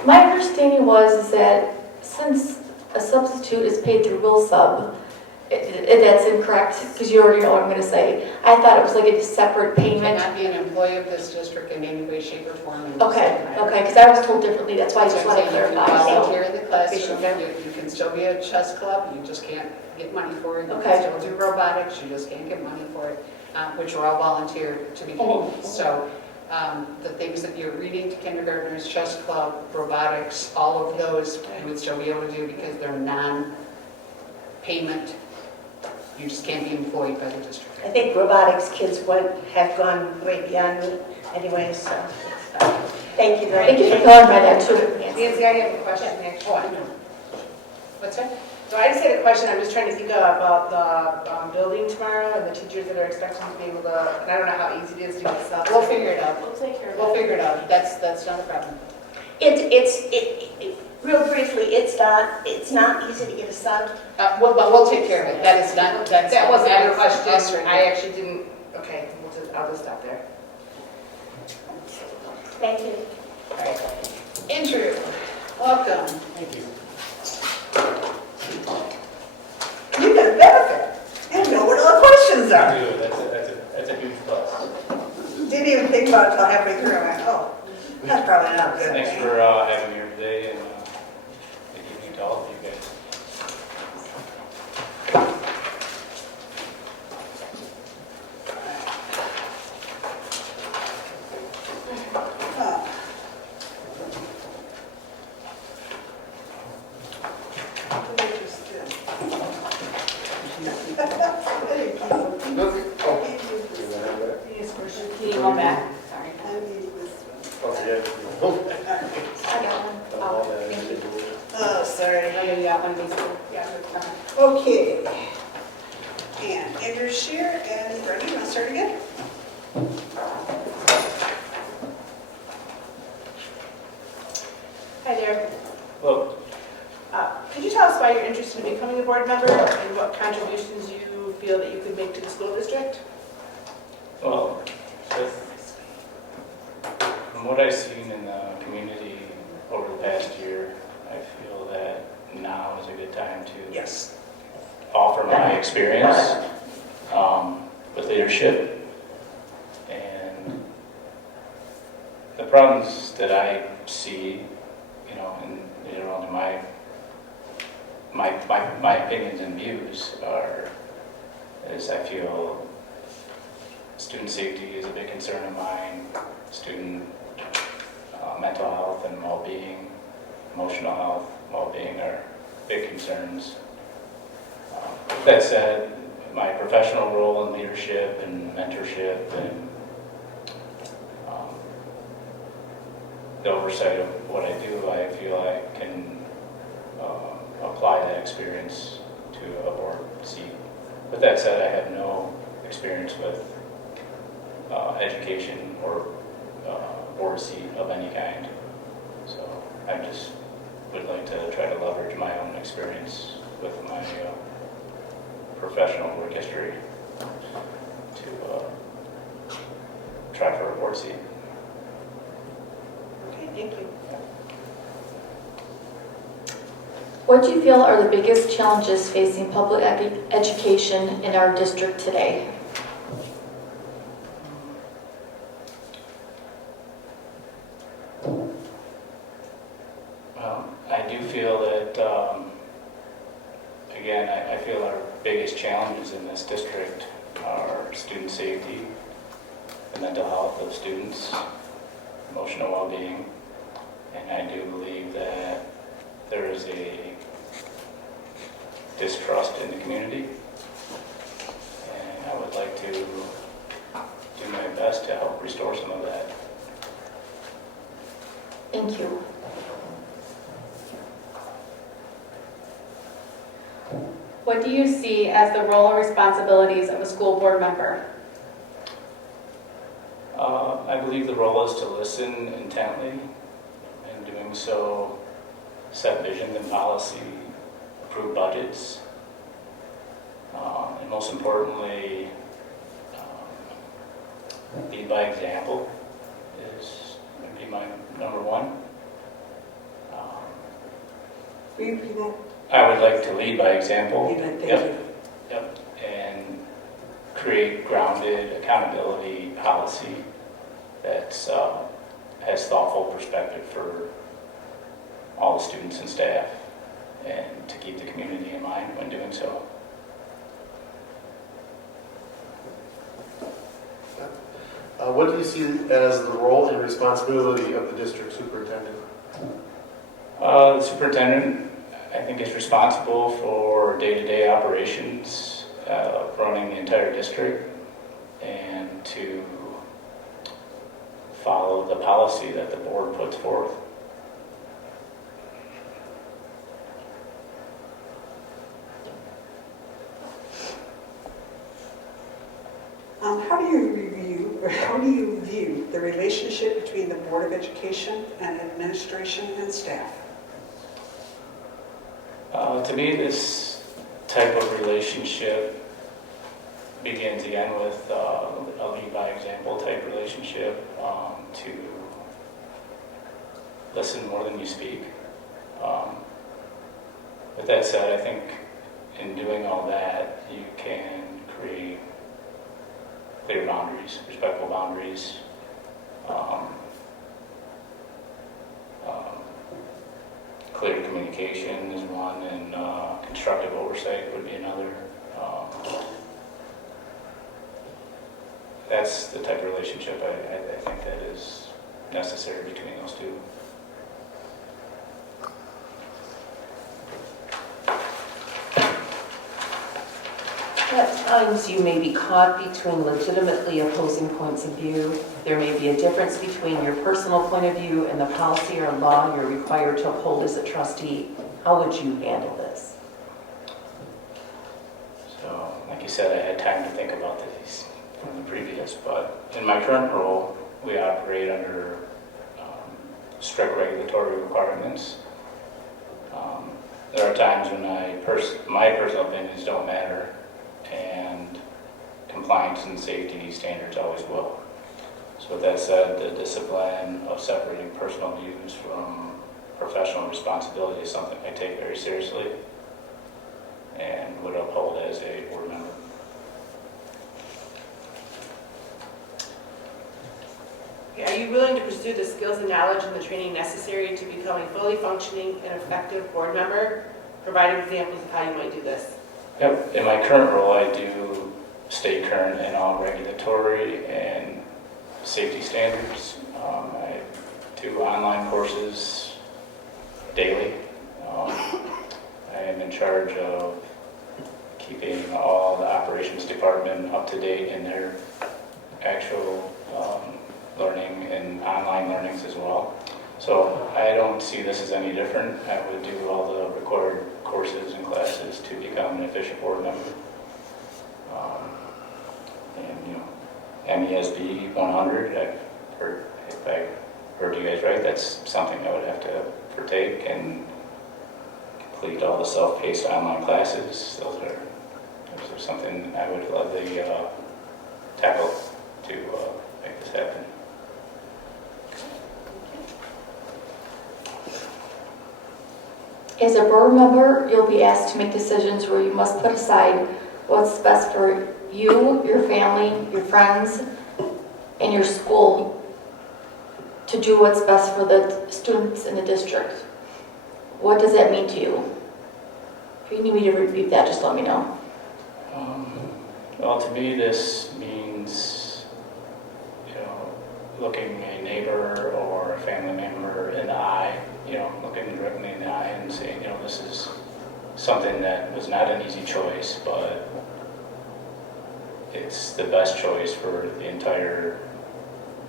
My understanding was that since a substitute is paid through Will Sub, That's incorrect, because you already know what I'm going to say. I thought it was like a separate You payment. cannot be an employee of this district in any way, shape, or form. and Okay, doesn't matter. okay, because I was told differently, that's why I That's just what want I'm to saying. You clarify. can So, volunteer in the classroom, Okay. you can still be a chess club, you just can't get money for it. You Okay. can still do robotics, you just can't get money for it, which are all volunteer to begin with. So the things that you're reading to kindergartners, chess club, robotics, all of those you would still be able to do because they're non-payment. You just can't be employed by the district. I think robotics kids have gone way beyond me anyway, so. Thank you very much. thank you for clarifying that too. Nancy, I have a question actually. Oh, I know. What's that? So I just had a question, I'm just trying to think about the building tomorrow and the teachers that are expected to be able to, and I don't know how easy it is to get stuff. We'll figure it out. We'll take care of it. We'll figure it out. That's not a problem. Real briefly, it's not easy to get a sub. But we'll take care of it. That is not, that's. That wasn't matter your for us question, right I now. actually didn't, okay, I'll just stop there. Thank you. All right. Andrew, welcome. Thank you. You can benefit and know what all the questions are. I do. That's a huge plus. Didn't even think about it until halfway through. I went, oh, that's probably not good. Thanks for having me here today and good evening to all of you guys. Can you go back? Sorry. I got one. Oh, thank you. Oh, sorry. I know you got one of these too. Yeah. Okay. And Andrew Shear and Brenda, you want to start again? Hi there. Well, Could you tell us why you're interested in becoming a board member and what contributions you feel that you could make to the school district? well, from what I've seen in the community over the past year, I feel that now is a good time to Yes. offer my experience with leadership and the problems that I see, in my opinions and views is I feel student safety is a big concern of mine, student mental health and well-being, emotional health, well-being are big concerns. With that said, my professional role in leadership and mentorship and the oversight of what I do, I feel I can apply that experience to a board seat. With that said, I have no experience with education or board seat of any kind. So I just would like to try to leverage my own experience with my professional work history to try for a board seat. Okay, thank you. What do you feel are the biggest challenges facing public education in our district today? Well, I do feel that, again, I feel our biggest challenges in this district are student safety, the mental health of students, emotional well-being, and I do believe that there is a distrust in the community, and I would like to do my best to help restore some of that. Thank you. What do you see as the role and responsibilities of a school board member? I believe the role is to listen intently, and doing so, set vision and policy, approve budgets, and most importantly, lead by example would be my number one. Will you repeat that? I would like to lead by example. Thank Yep. you. Yep, and create grounded accountability policy that's has thoughtful perspective for all the students and staff, and to keep the community in mind when doing so. What do you see as the role and responsibility of the district superintendent? The superintendent, I think, is responsible for day-to-day operations, running the entire district, and to follow the policy that the board puts forth. How do you view the relationship between the Board of Education and administration and staff? To me, this type of relationship begins again with a lead by example type relationship, to listen more than you speak. With that said, I think in doing all that, you can create clear boundaries, respectful boundaries. Clear communication is one, and constructive oversight would be another. That's the type of relationship I think that is necessary between those two. At times, you may be caught between legitimately opposing points of view. There may be a difference between your personal point of view and the policy or law you're required to uphold as a trustee. How would you handle this? So, like you said, I had time to think about these from the previous, but in my current role, we operate under strict regulatory requirements. There are times when my personal opinions don't matter, and compliance and safety standards always will. So with that said, the discipline of separating personal views from professional responsibility is something I take very seriously and would uphold as a board member. Are you willing to pursue the skills and knowledge and the training necessary to become a fully functioning and effective board member? Provide examples of how you might do this. Yep. In my current role, I do stay current in all regulatory and safety standards. I do online courses daily. I am in charge of keeping all the operations department up to date in their actual learning and online learnings as well. So I don't see this as any different. I would do all the required courses and classes to become an efficient board member. And MESB 100, I've heard, if I heard you guys right, that's something I would have to partake and complete all the self-paced online classes. Those are something I would gladly tackle to make this happen. As a board member, you'll be asked to make decisions where you must put aside what's best for you, your family, your friends, and your school to do what's best for the students in the district. What does that mean to you? If you need me to repeat that, just let me know. Well, to me, this means, looking a neighbor or a family member in the eye, looking directly in the eye and saying, this is something that was not an easy choice, but it's the best choice for the entire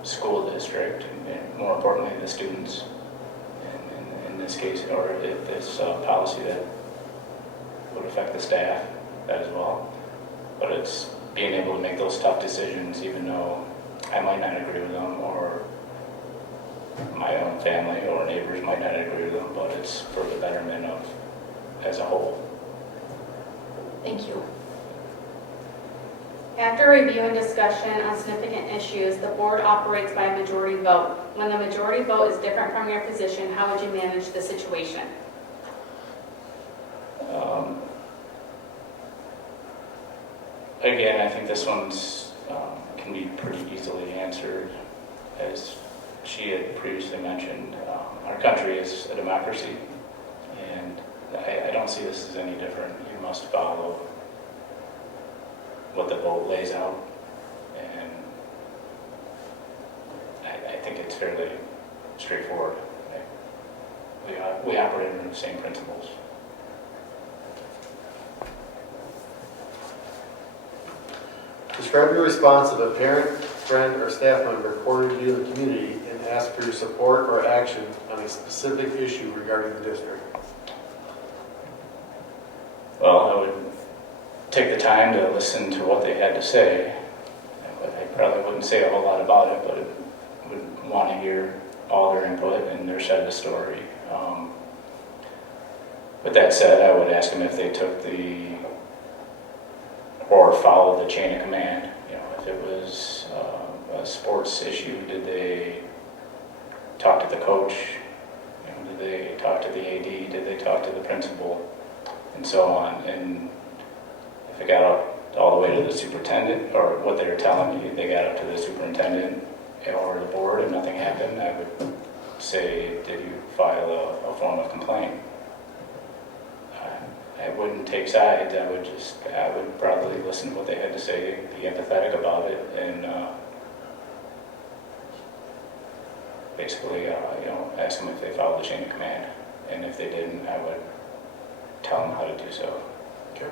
school district, and more importantly, the students. And in this case, or if this policy that would affect the staff, that as well. But it's being able to make those tough decisions, even though I might not agree with them, or my own family or neighbors might not agree with them, but it's for the betterment of as a whole. Thank you. After review and discussion on significant issues, the board operates by a majority vote. When the majority vote is different from your position, how would you manage the situation? again, I think this one's can be pretty easily answered. As she had previously mentioned, our country is a democracy, and I don't see this as any different. You must follow what the vote lays out, and I think it's fairly straightforward. We operate under the same principles. Describe your response if a parent, friend, or staff member reported you in the community and asked for your support or action on a specific issue regarding the district. Well, I would take the time to listen to what they had to say. I probably wouldn't say a whole lot about it, but I would want to hear all their input and their side of the story. With that said, I would ask them if they took or followed the chain of command. You know, if it was a sports issue, did they talk to the coach? You know, did they talk to the AD? Did they talk to the principal? And so on. And if it got up all the way to the superintendent, or what they were telling me, they got up to the superintendent or the board and nothing happened, I would say, did you file a form of complaint? I wouldn't take sides. I would probably listen to what they had to say, be empathetic about it, and basically, ask them if they followed the chain of command. And if they didn't, I would tell them how to do so. Okay.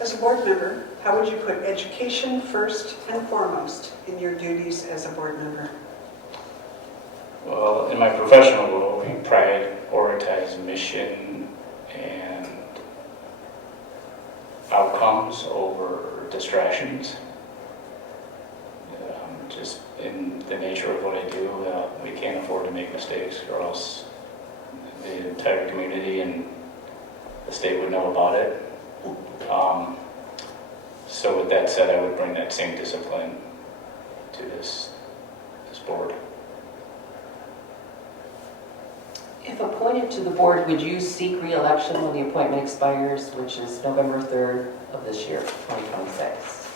As a board member, how would you put education first and foremost in your duties as a board member? Well, in my professional role, we prioritize mission and outcomes over distractions. Just in the nature of what I do, we can't afford to make mistakes, or else the entire community and the state would know about it. So with that said, I would bring that same discipline to this board. If appointed to the board, would you seek re-election when the appointment expires, which is November 3rd of this year, 2026?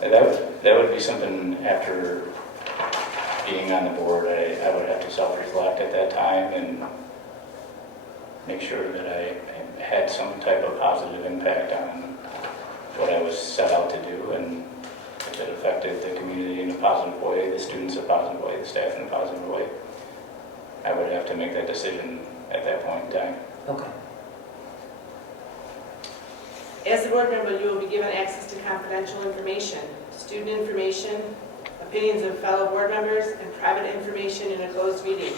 That would be something after being on the board. I would have to self-reflect at that time and make sure that I had some type of positive impact on what I was set out to do, and if it affected the community in a positive way, the students in a positive way, the staff in a positive way. I would have to make that decision at that point in time. Okay. As a board member, you will be given access to confidential information, student information, opinions of fellow board members, and private information in a closed meeting.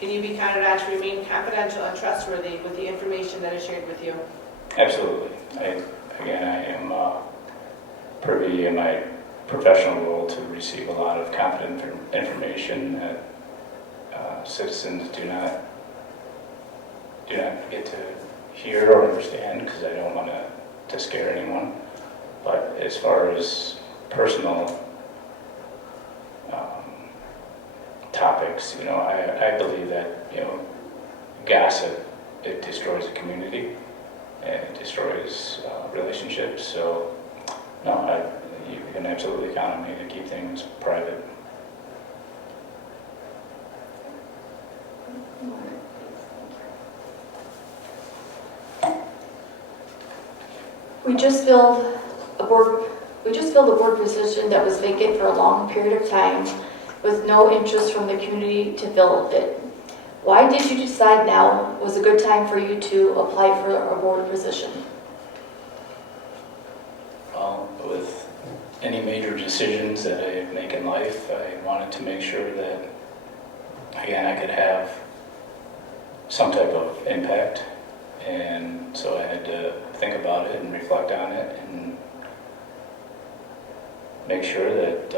Can you be counted on to remain confidential and trustworthy with the information that is shared with you? Absolutely. I am privy in my professional role to receive a lot of confidential information that citizens do not get to hear or understand, because I don't want to scare anyone. But as far as personal topics, I believe that gossip, it destroys a community and it destroys relationships. So no, you can absolutely count on me to keep things private. We just filled a board position that was vacant for a long period of time with no interest from the community to fill it. Why did you decide now was a good time for you to apply for a board position? Well, with any major decisions that I make in life, I wanted to make sure that, again, I could have some type of impact. And so I had to think about it and reflect on it and make sure that,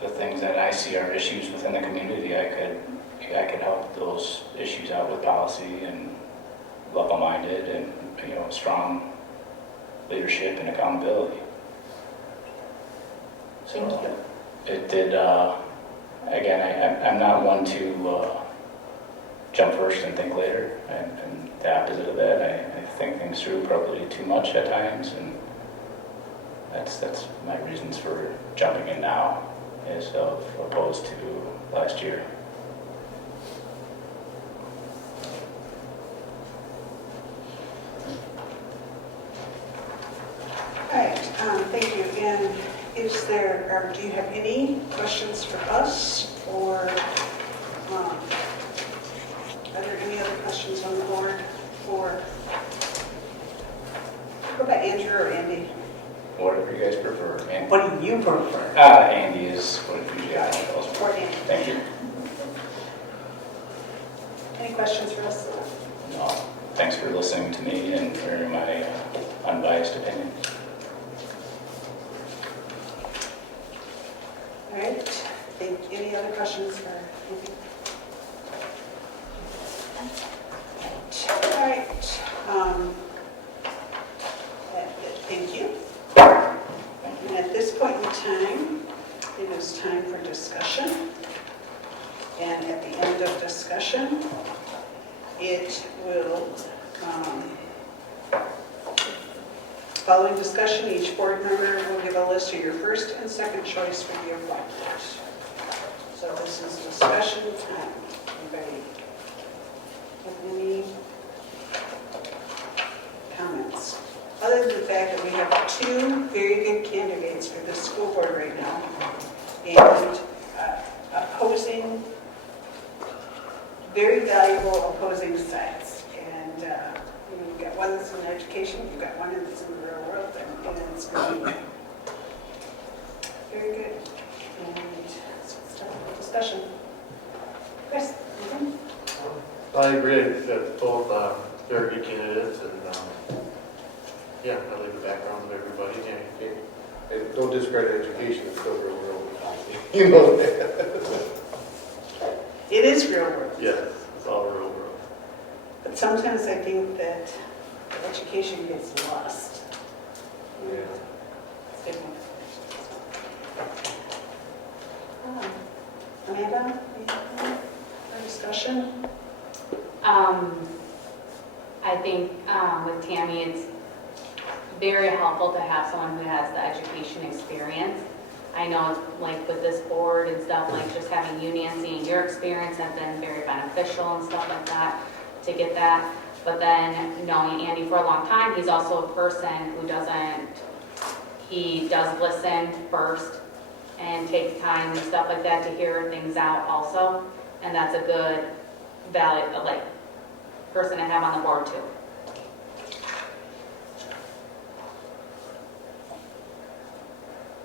the things that I see are issues within the community, I could help those issues out with policy and level-minded and, strong leadership and accountability. Thank you. It did, again, I'm not one to jump first and think later, and the opposite of that. I think things through probably too much at times, and that's my reasons for jumping in now, as opposed to last year. All right, thank you. And do you have any questions for us, or are there any other questions on the board for, what about Andrew or Andy? Whatever you guys prefer. And, What do you prefer? Andy is what usually I calls for. Or Andy? Thank you. Any questions for us? No, thanks for listening to me and for my unbiased opinion. All right, any other questions for Andy? All right, thank you. And at this point in time, it is time for discussion. And at the end of discussion, it will, following discussion, each board member will give a list of your first and second choice for the appointment. So this is discussion time. Anybody have any comments? Other than the fact that we have two very good candidates for this school board right now, and opposing, very valuable opposing sides. And you've got one that's in education, you've got one that's in the real world, and it's going to be very good. And let's start with discussion. Chris, anything? I agree that both very good candidates, and yeah, I like the background of everybody. And don't discredit education, it's still real world. You know that. It is real world. Yes, it's all real world. But sometimes I think that education gets lost. Yeah. It's different. Amanda, any for discussion? I think with Tammy, it's very helpful to have someone who has the education experience. I know like with this board and stuff, like just having you, Nancy, and your experience have been very beneficial and stuff like that to get that. But then knowing Andy for a long time, he's also a person who he does listen first and takes time and stuff like that to hear things out also. And that's a good value, like person to have on the board too.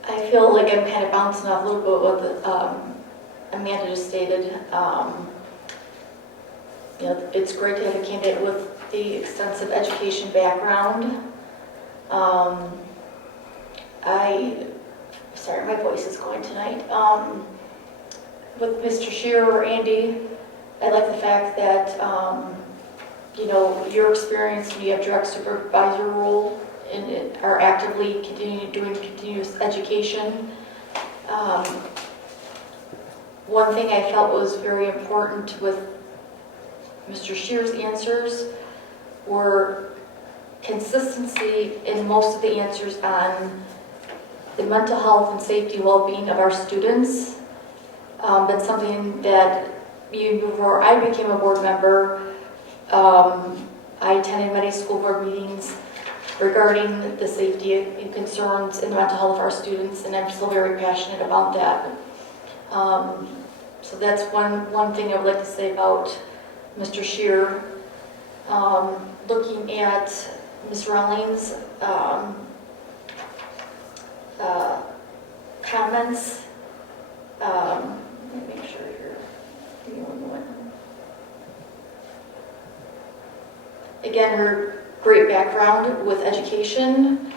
I feel like I'm kind of bouncing off a little bit what Amanda just stated. You know, it's great to have a candidate with the extensive education background. Sorry, my voice is going tonight. With Mr. Shearer or Andy, I like the fact that, you know, your experience when you have direct supervisor role and are actively doing continuous education. One thing I felt was very important with Mr. Shearer's answers were consistency in most of the answers on the mental health and safety well-being of our students. That's something that even before I became a board member, I attended many school board meetings regarding the safety and concerns and the mental health of our students, and I'm still very passionate about that. So that's one thing I would like to say about Mr. Shearer. Looking at Ms. Rawlings' comments, let me make sure here. Give me 1 moment. Again, her great background with education,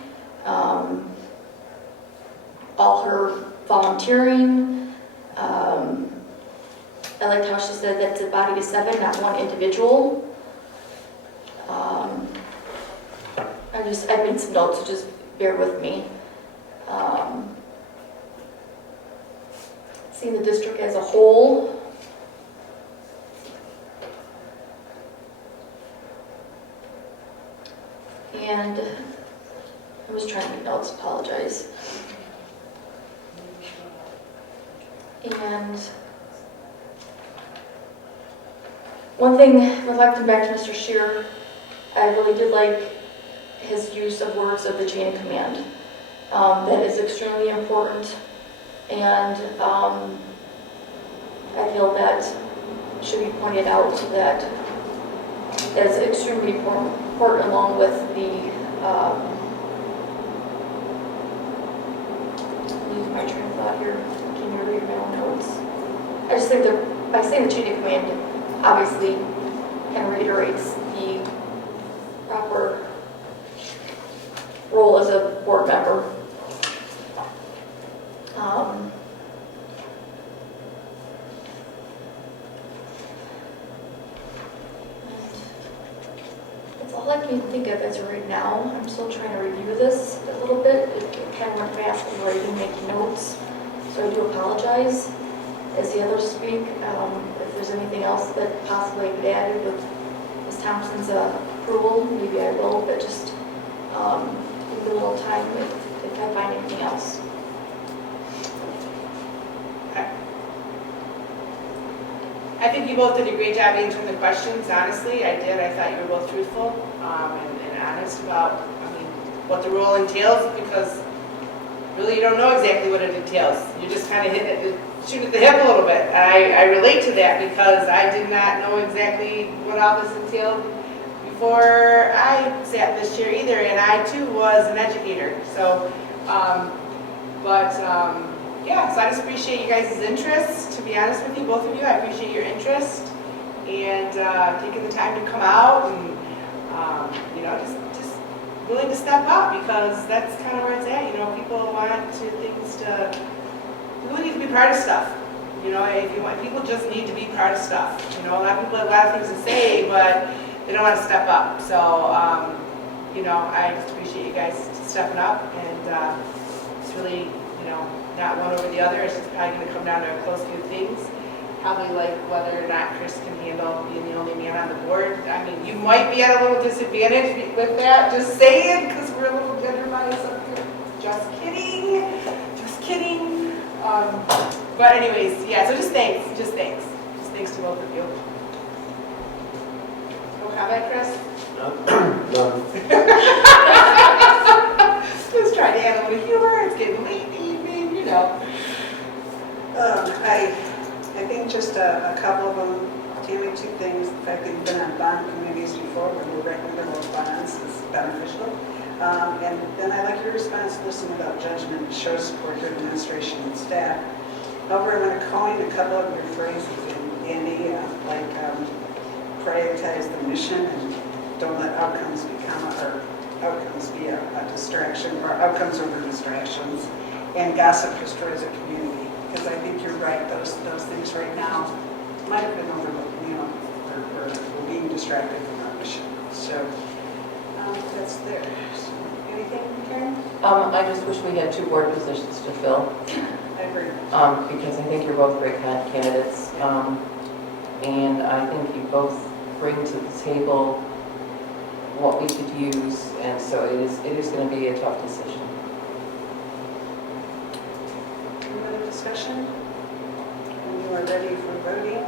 all her volunteering. I liked how she said that it's a body of 7, not one individual. I made some notes, so just bear with me. Seeing the district as a whole. And I was trying to make notes, apologize. And one thing, reflecting back to Mr. Shear, I really did like his use of words of the chain of command. That is extremely important, and I feel that should be pointed out that is extremely important along with the lose my train of thought here. Can you read my own notes? I just think that by saying the chain of command, obviously, kind of reiterates the proper role as a board member. That's all I can think of as of right now. I'm still trying to review this a little bit. It kind of went fast before I didn't make notes, so I do apologize. As the others speak, if there's anything else that possibly I could add with Ms. Thompson's approval, maybe I will, but just give it a little time if I find anything else. I think you both did a great job answering the questions, honestly. I did. I thought you were both truthful and honest about, what the role entails, because really you don't know exactly what it entails. You're just kind of shooting at the hip a little bit. I relate to that because I did not know exactly what all this entailed before I sat this chair either, and I too was an educator. So, yeah, so I just appreciate you guys' interest. To be honest with you, both of you, I appreciate your interest and taking the time to come out and, just willing to step up, because that's kind of where it's at. People need to be part of stuff. People just need to be part of stuff. A lot of people have a lot of things to say, but they don't want to step up. So, I just appreciate you guys stepping up, and it's really, not one over the other. It's just probably going to come down to a close few things. Probably like whether or not Chris can handle being the only man on the board. You might be at a little disadvantage with that, just saying, because we're a little gender biased up here. Just kidding. Just kidding. But anyways, yeah, so just thanks. Just thanks to both of you. No comment, Chris? None. Just trying to add a little humor. It's getting late in the evening, I think just a couple of them, Tammy, two things. The fact that you've been on bond committees before where we're recommending those bonds is beneficial. And then I like your response, listen without judgment, show support to administration and staff. However, I'm going to coin a couple of your phrases, Andy, like prioritize the mission and don't let outcomes be a distraction, or outcomes over distractions, and gossip destroys a community. Because I think you're right, those things right now might have been overlooked, or being distracted from our mission. So that's there. So, anything, Karen? I just wish we had 2 board positions to fill. I agree. Because I think you're both great candidates. And I think you both bring to the table what we could use, and so it is going to be a tough decision. Any other discussion? When you are ready for voting.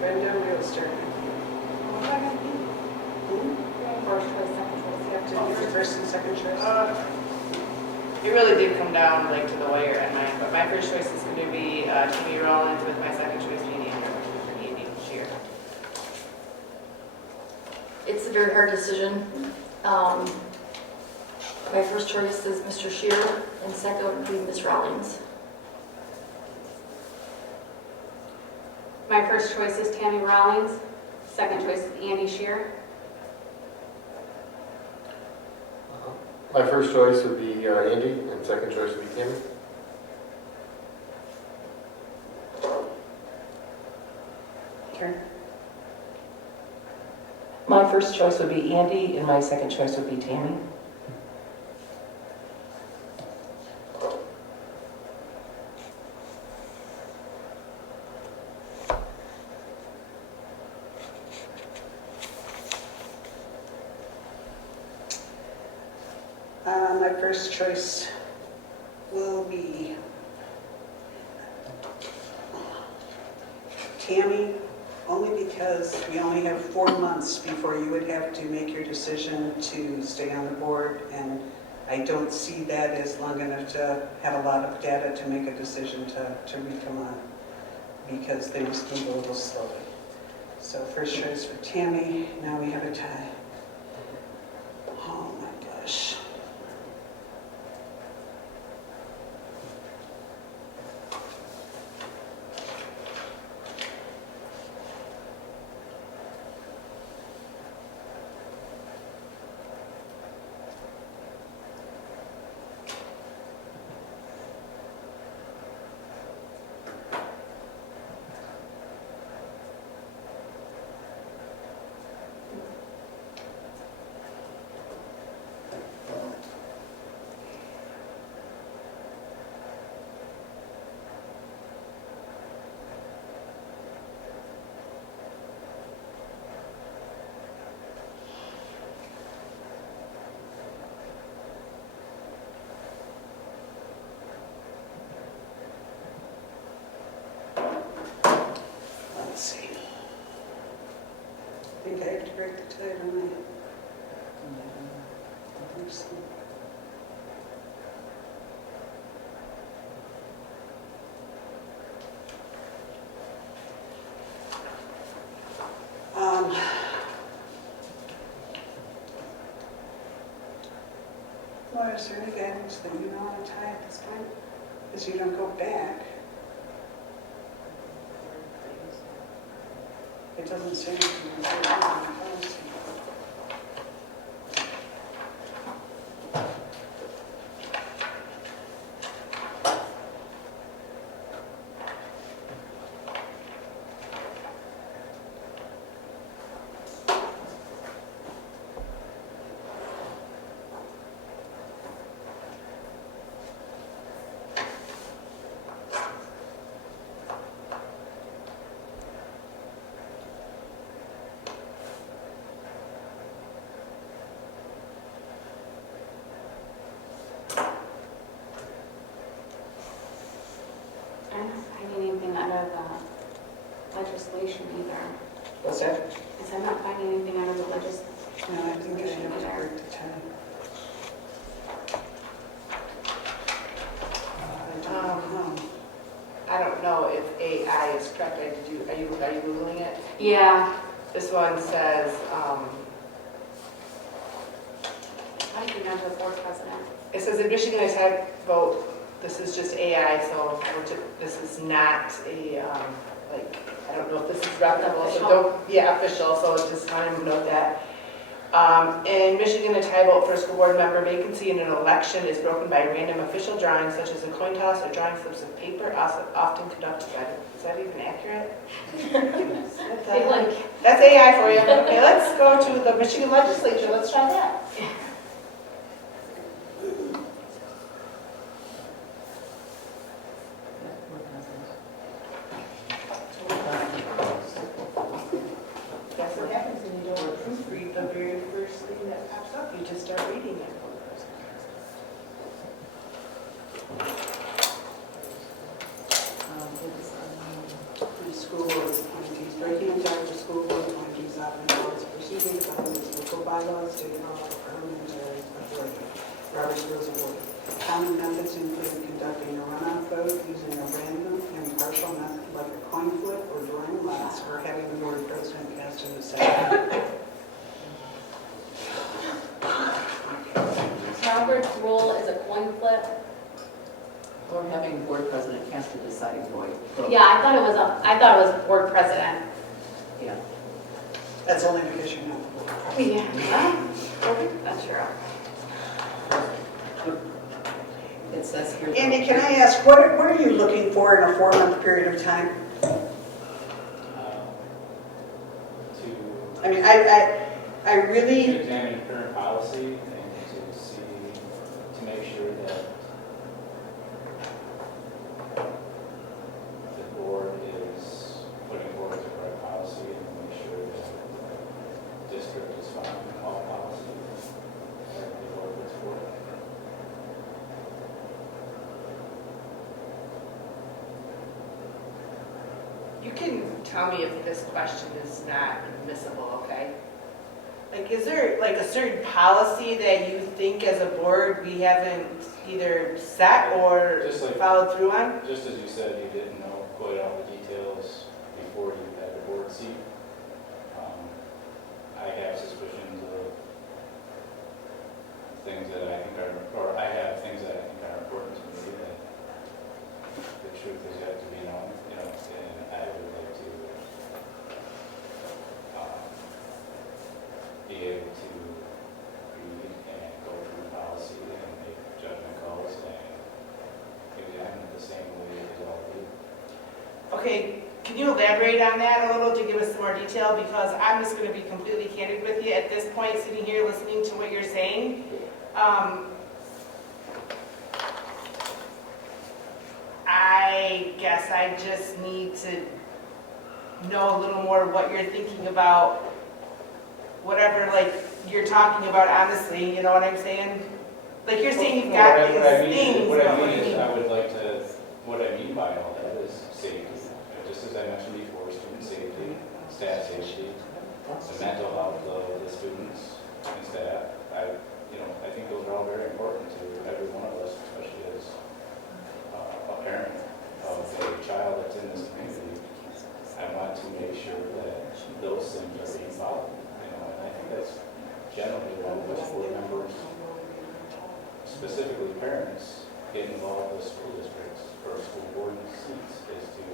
Brenda, we'll start with you. What am I going to be? First choice, second choice. You have to do your first and second choice. It really did come down to the wire at mine, but my first choice is going to be Tammy Rollins, with my second choice being Andy Shear. It's a very hard decision. My first choice is Mr. Shear, and second would be Ms. Rawlings. My first choice is Tammy Rawlings. Second choice is Andy Shear. My first choice would be Andy, and second choice would be Tammy. Karen? My first choice would be Andy, and my second choice would be Tammy. my first choice will be Tammy, only because we only have 4 months before you would have to make your decision to stay on the board, and I don't see that as long enough to have a lot of data to make a decision to re-come on, because things move a little slowly. So first choice for Tammy, now we have a tie. Oh my gosh. Let's see. I think I have to break the tie, don't I? I think so. Well, is there any guidance that you know how to tie at this point? Because you don't go back. It doesn't say anything in the policy. I'm not finding anything under the legislation either. What's that? Because I'm not finding anything under the legislation. No, I think I have to break the tie. I don't know if AI is correct. Are you Googling it? Yeah. This one says, I think I'm the board president. it says in Michigan, a type vote, this is just AI, so this is not a, I don't know if this is reputable, so Official. don't, yeah, official, so just want to note that. In Michigan, a tie vote for a school board member vacancy in an election is broken by random official drawings such as a coin toss or drawing slips of paper, also often conducted by, is that even accurate? That's AI for you. Okay, let's go to the Michigan legislature, let's try that. That's what happens when you don't proofread the very first thing that pops up, you just start reading it. The school board appointees, breaking and charge of school board appointees, often involves proceedings under the local bylaws, state law, or parliamentary authority. Robert's Rules of Order. Common methods include conducting a runoff vote using a random and partial method like a coin flip or drawing lots, or having the board president cast in the second. Robert's rule is a coin flip. Or having board president cast a deciding vote. Yeah, I thought it was board president. Yeah. That's only because you're not the board president. Yeah. That's true. It says here. Andy, can I ask, what are you looking for in a 4-month period of time? I mean, I really, To examine current policy and to see, to make sure that the board is putting forward the correct policy and make sure that the district is following all policies that the board puts forward. You can tell me if this question is not admissible, okay? Like, is there like a certain policy that you think as a board we haven't either set or Just like- followed through on? Just as you said, you didn't know quite all the details before you had the board seat. I have suspicions of things that I think are, or I have things that I think are important to me that the truth is yet to be known, you know, and I would like to be able to read and go through policy and make judgment calls and examine it the same way as all of you. Okay, can you elaborate on that a little to give us some more detail? Because I'm just going to be completely candid with you at this point, sitting here listening to what you're saying. I guess I just need to know a little more what you're thinking about, whatever like you're talking about honestly, you know what I'm saying? Like you're saying you've got these things. What I but mean is, I would like to, what I mean by all that is safety. Just as I mentioned before, student safety, staff safety, the mental health of the students and staff. I think those are all very important to every one of us, especially as a parent of a child that's in this community. I want to make sure that those things are being followed, and I think that's generally why most board members, specifically parents, get involved with school districts or school board seats is to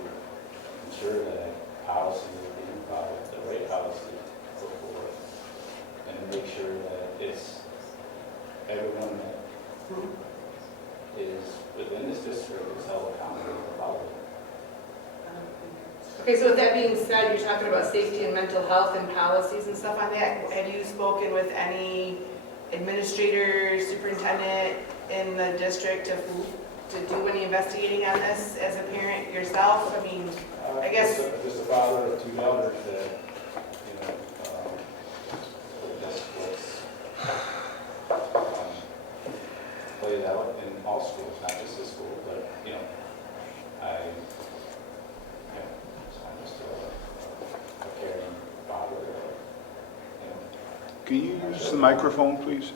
ensure that policy is being followed, the right policy put forward, and to make sure that it's everyone that is within this district is held accountable for following. Okay, so with that being said, you're talking about safety and mental health and policies and stuff on that. Have you spoken with any administrator, superintendent in the district to do any investigating on this as a parent yourself? I mean, I guess... Just a father of two daughters that, that's what's played out in all schools, not just this school, but, I'm just a caring father, Can you use the microphone, please?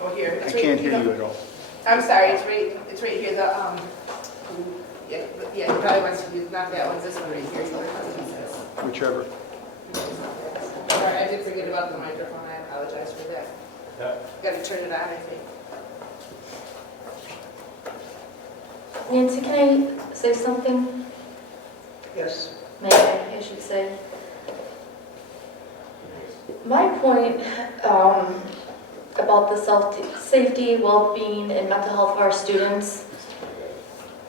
Oh, here. I can't hear you at all. I'm sorry, it's right here, yeah, you probably want to use, not that one, this one right here. So Whichever. sorry, I did forget about the microphone, I apologize for that. Yeah. Got to turn it on, I think. Nancy, can I say something? Yes. May I should say. My point about the safety, well-being, and mental health of our students,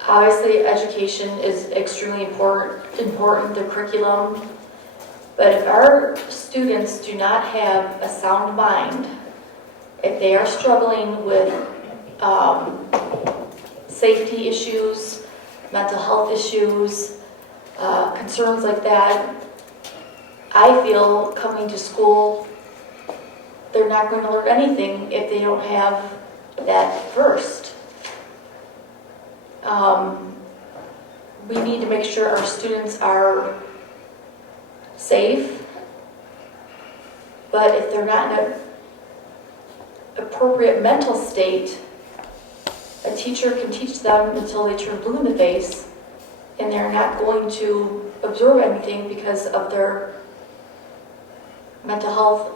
obviously education is extremely important, the curriculum, but if our students do not have a sound mind, if they are struggling with safety issues, mental health issues, concerns like that, I feel coming to school, they're not going to learn anything if they don't have that first. We need to make sure our students are safe, but if they're not in an appropriate mental state, a teacher can teach them until they turn blue in the face, and they're not going to absorb anything because of their mental health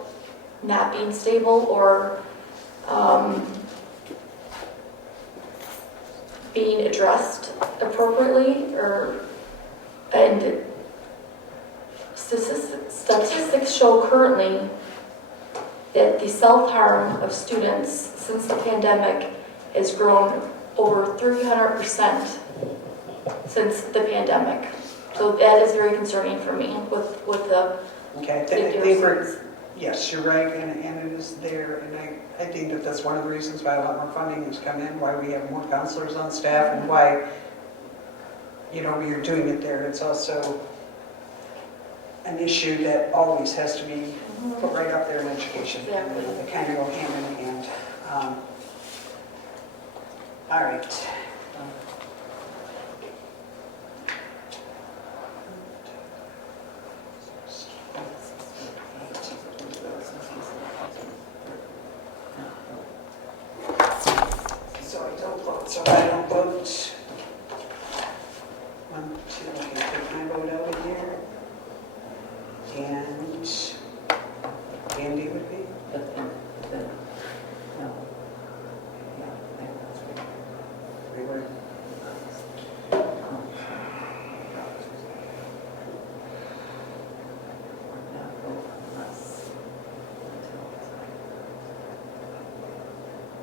not being stable or being addressed appropriately, and statistics show currently that the self-harm of students since the pandemic has grown over 300% since the pandemic. So that is very concerning for me with the Okay, I think we're, yes, you're right, and it is there, and I think that that's one of the reasons why a lot more funding has come in, why we have more counselors on staff, and why, we are doing it there. It's also an issue that always has to be put right up there in education. Exactly. They kind of go hand in hand. All right. So I don't vote. 1, 2, I can take my vote out of here. And Andy would be? But then, no. Yeah, I think that's right. We were.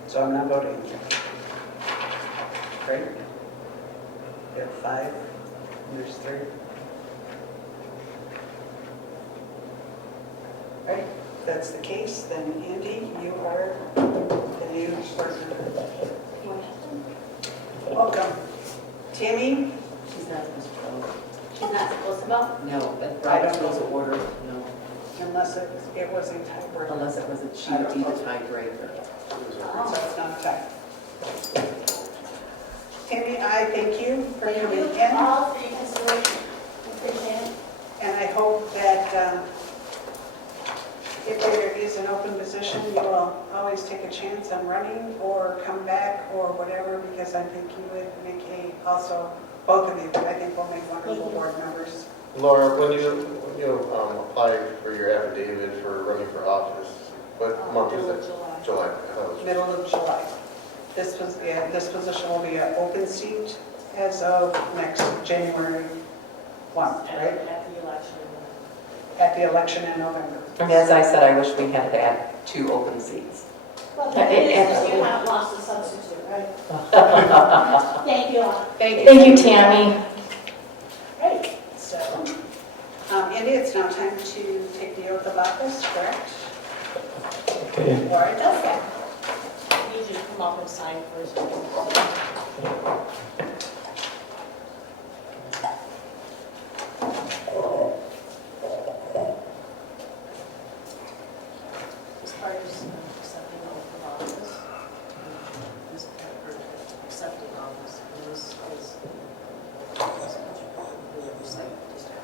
So I'm not voting. Right? We have 5, and there's 3. Right, if that's the case, then Andy, you are the new partner. Welcome. Tammy? She's not supposed to vote. She's not supposed to vote? No, but I don't Robert's rules of order, no, Unless it was a tiebreaker. unless it was a, she I would don't be the know. tiebreaker. So it's not a tie. Tammy, I thank you for coming in. all for your consideration. Appreciate it. And I hope that if there is an open position, you will always take a chance on running or come back or whatever, because I think you would make also, both of you, I think will make wonderful board members. Laura, when you apply for your affidavit for running for office, what month is it? July. I thought it was- Middle of July. This position will be an open seat as of next January 1, right? At the election. At the election in November. And as I said, I wish we had had 2 open seats. Well, the thing is, you have lost a substitute, right? Thank you all. Thank you. Thank you, Tammy. Right, so, Andy, it's now time to take the oath of office, correct? Okay. Laura does that. I need you to come up and sign first. As far as accepting oath of office, accepting office, this is the oversight district.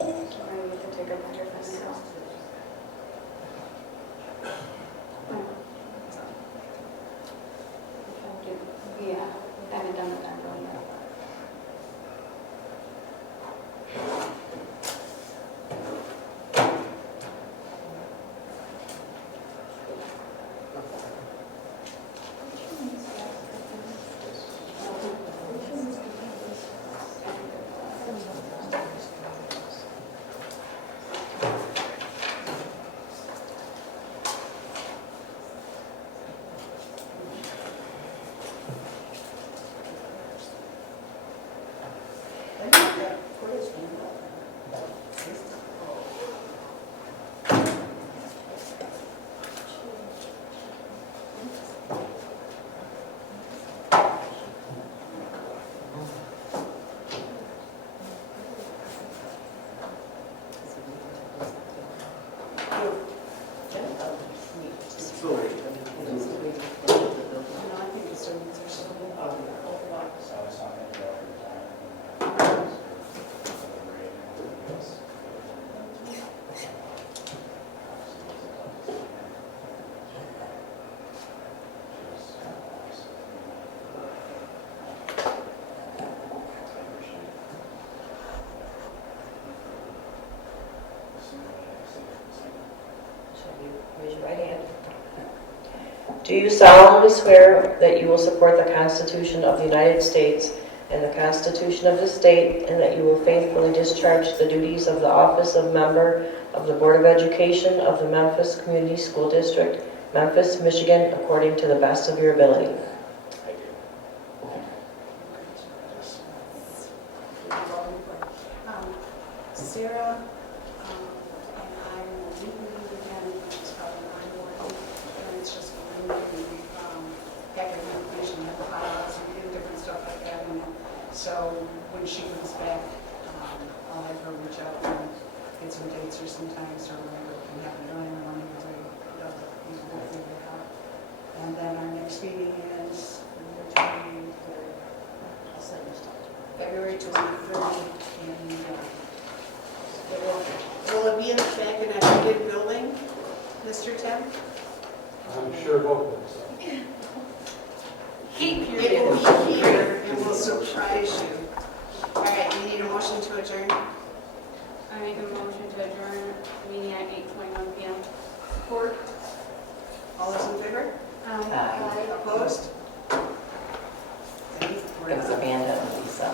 I need to take a picture for myself. Yeah, I haven't done that really yet. Raise your right hand. Do you solemnly swear that you will support the Constitution of the United States and the Constitution of the state, and that you will faithfully discharge the duties of the office of member of the Board of Education of the Memphis Community School District, Memphis, Michigan, according to the best of your ability? I do. Sarah and I will meet with you again, which is probably ongoing, and it's just going to be academic information, files, and different stuff like that in it. So when she comes back, I'll have her reach out and get some dates or some sometimes, or we can have it early in the morning, or we'll figure it out. And then our next meeting is February 23rd, and will it be in the back in a heated building, Mr. Tim? I'm sure hoping so. It will be here, it will surprise you. All right, we need a motion to adjourn. I make a motion to adjourn meeting at 8:21 p.m. Support. All those in favor? Aye. Opposed? Give us a band up, Lisa.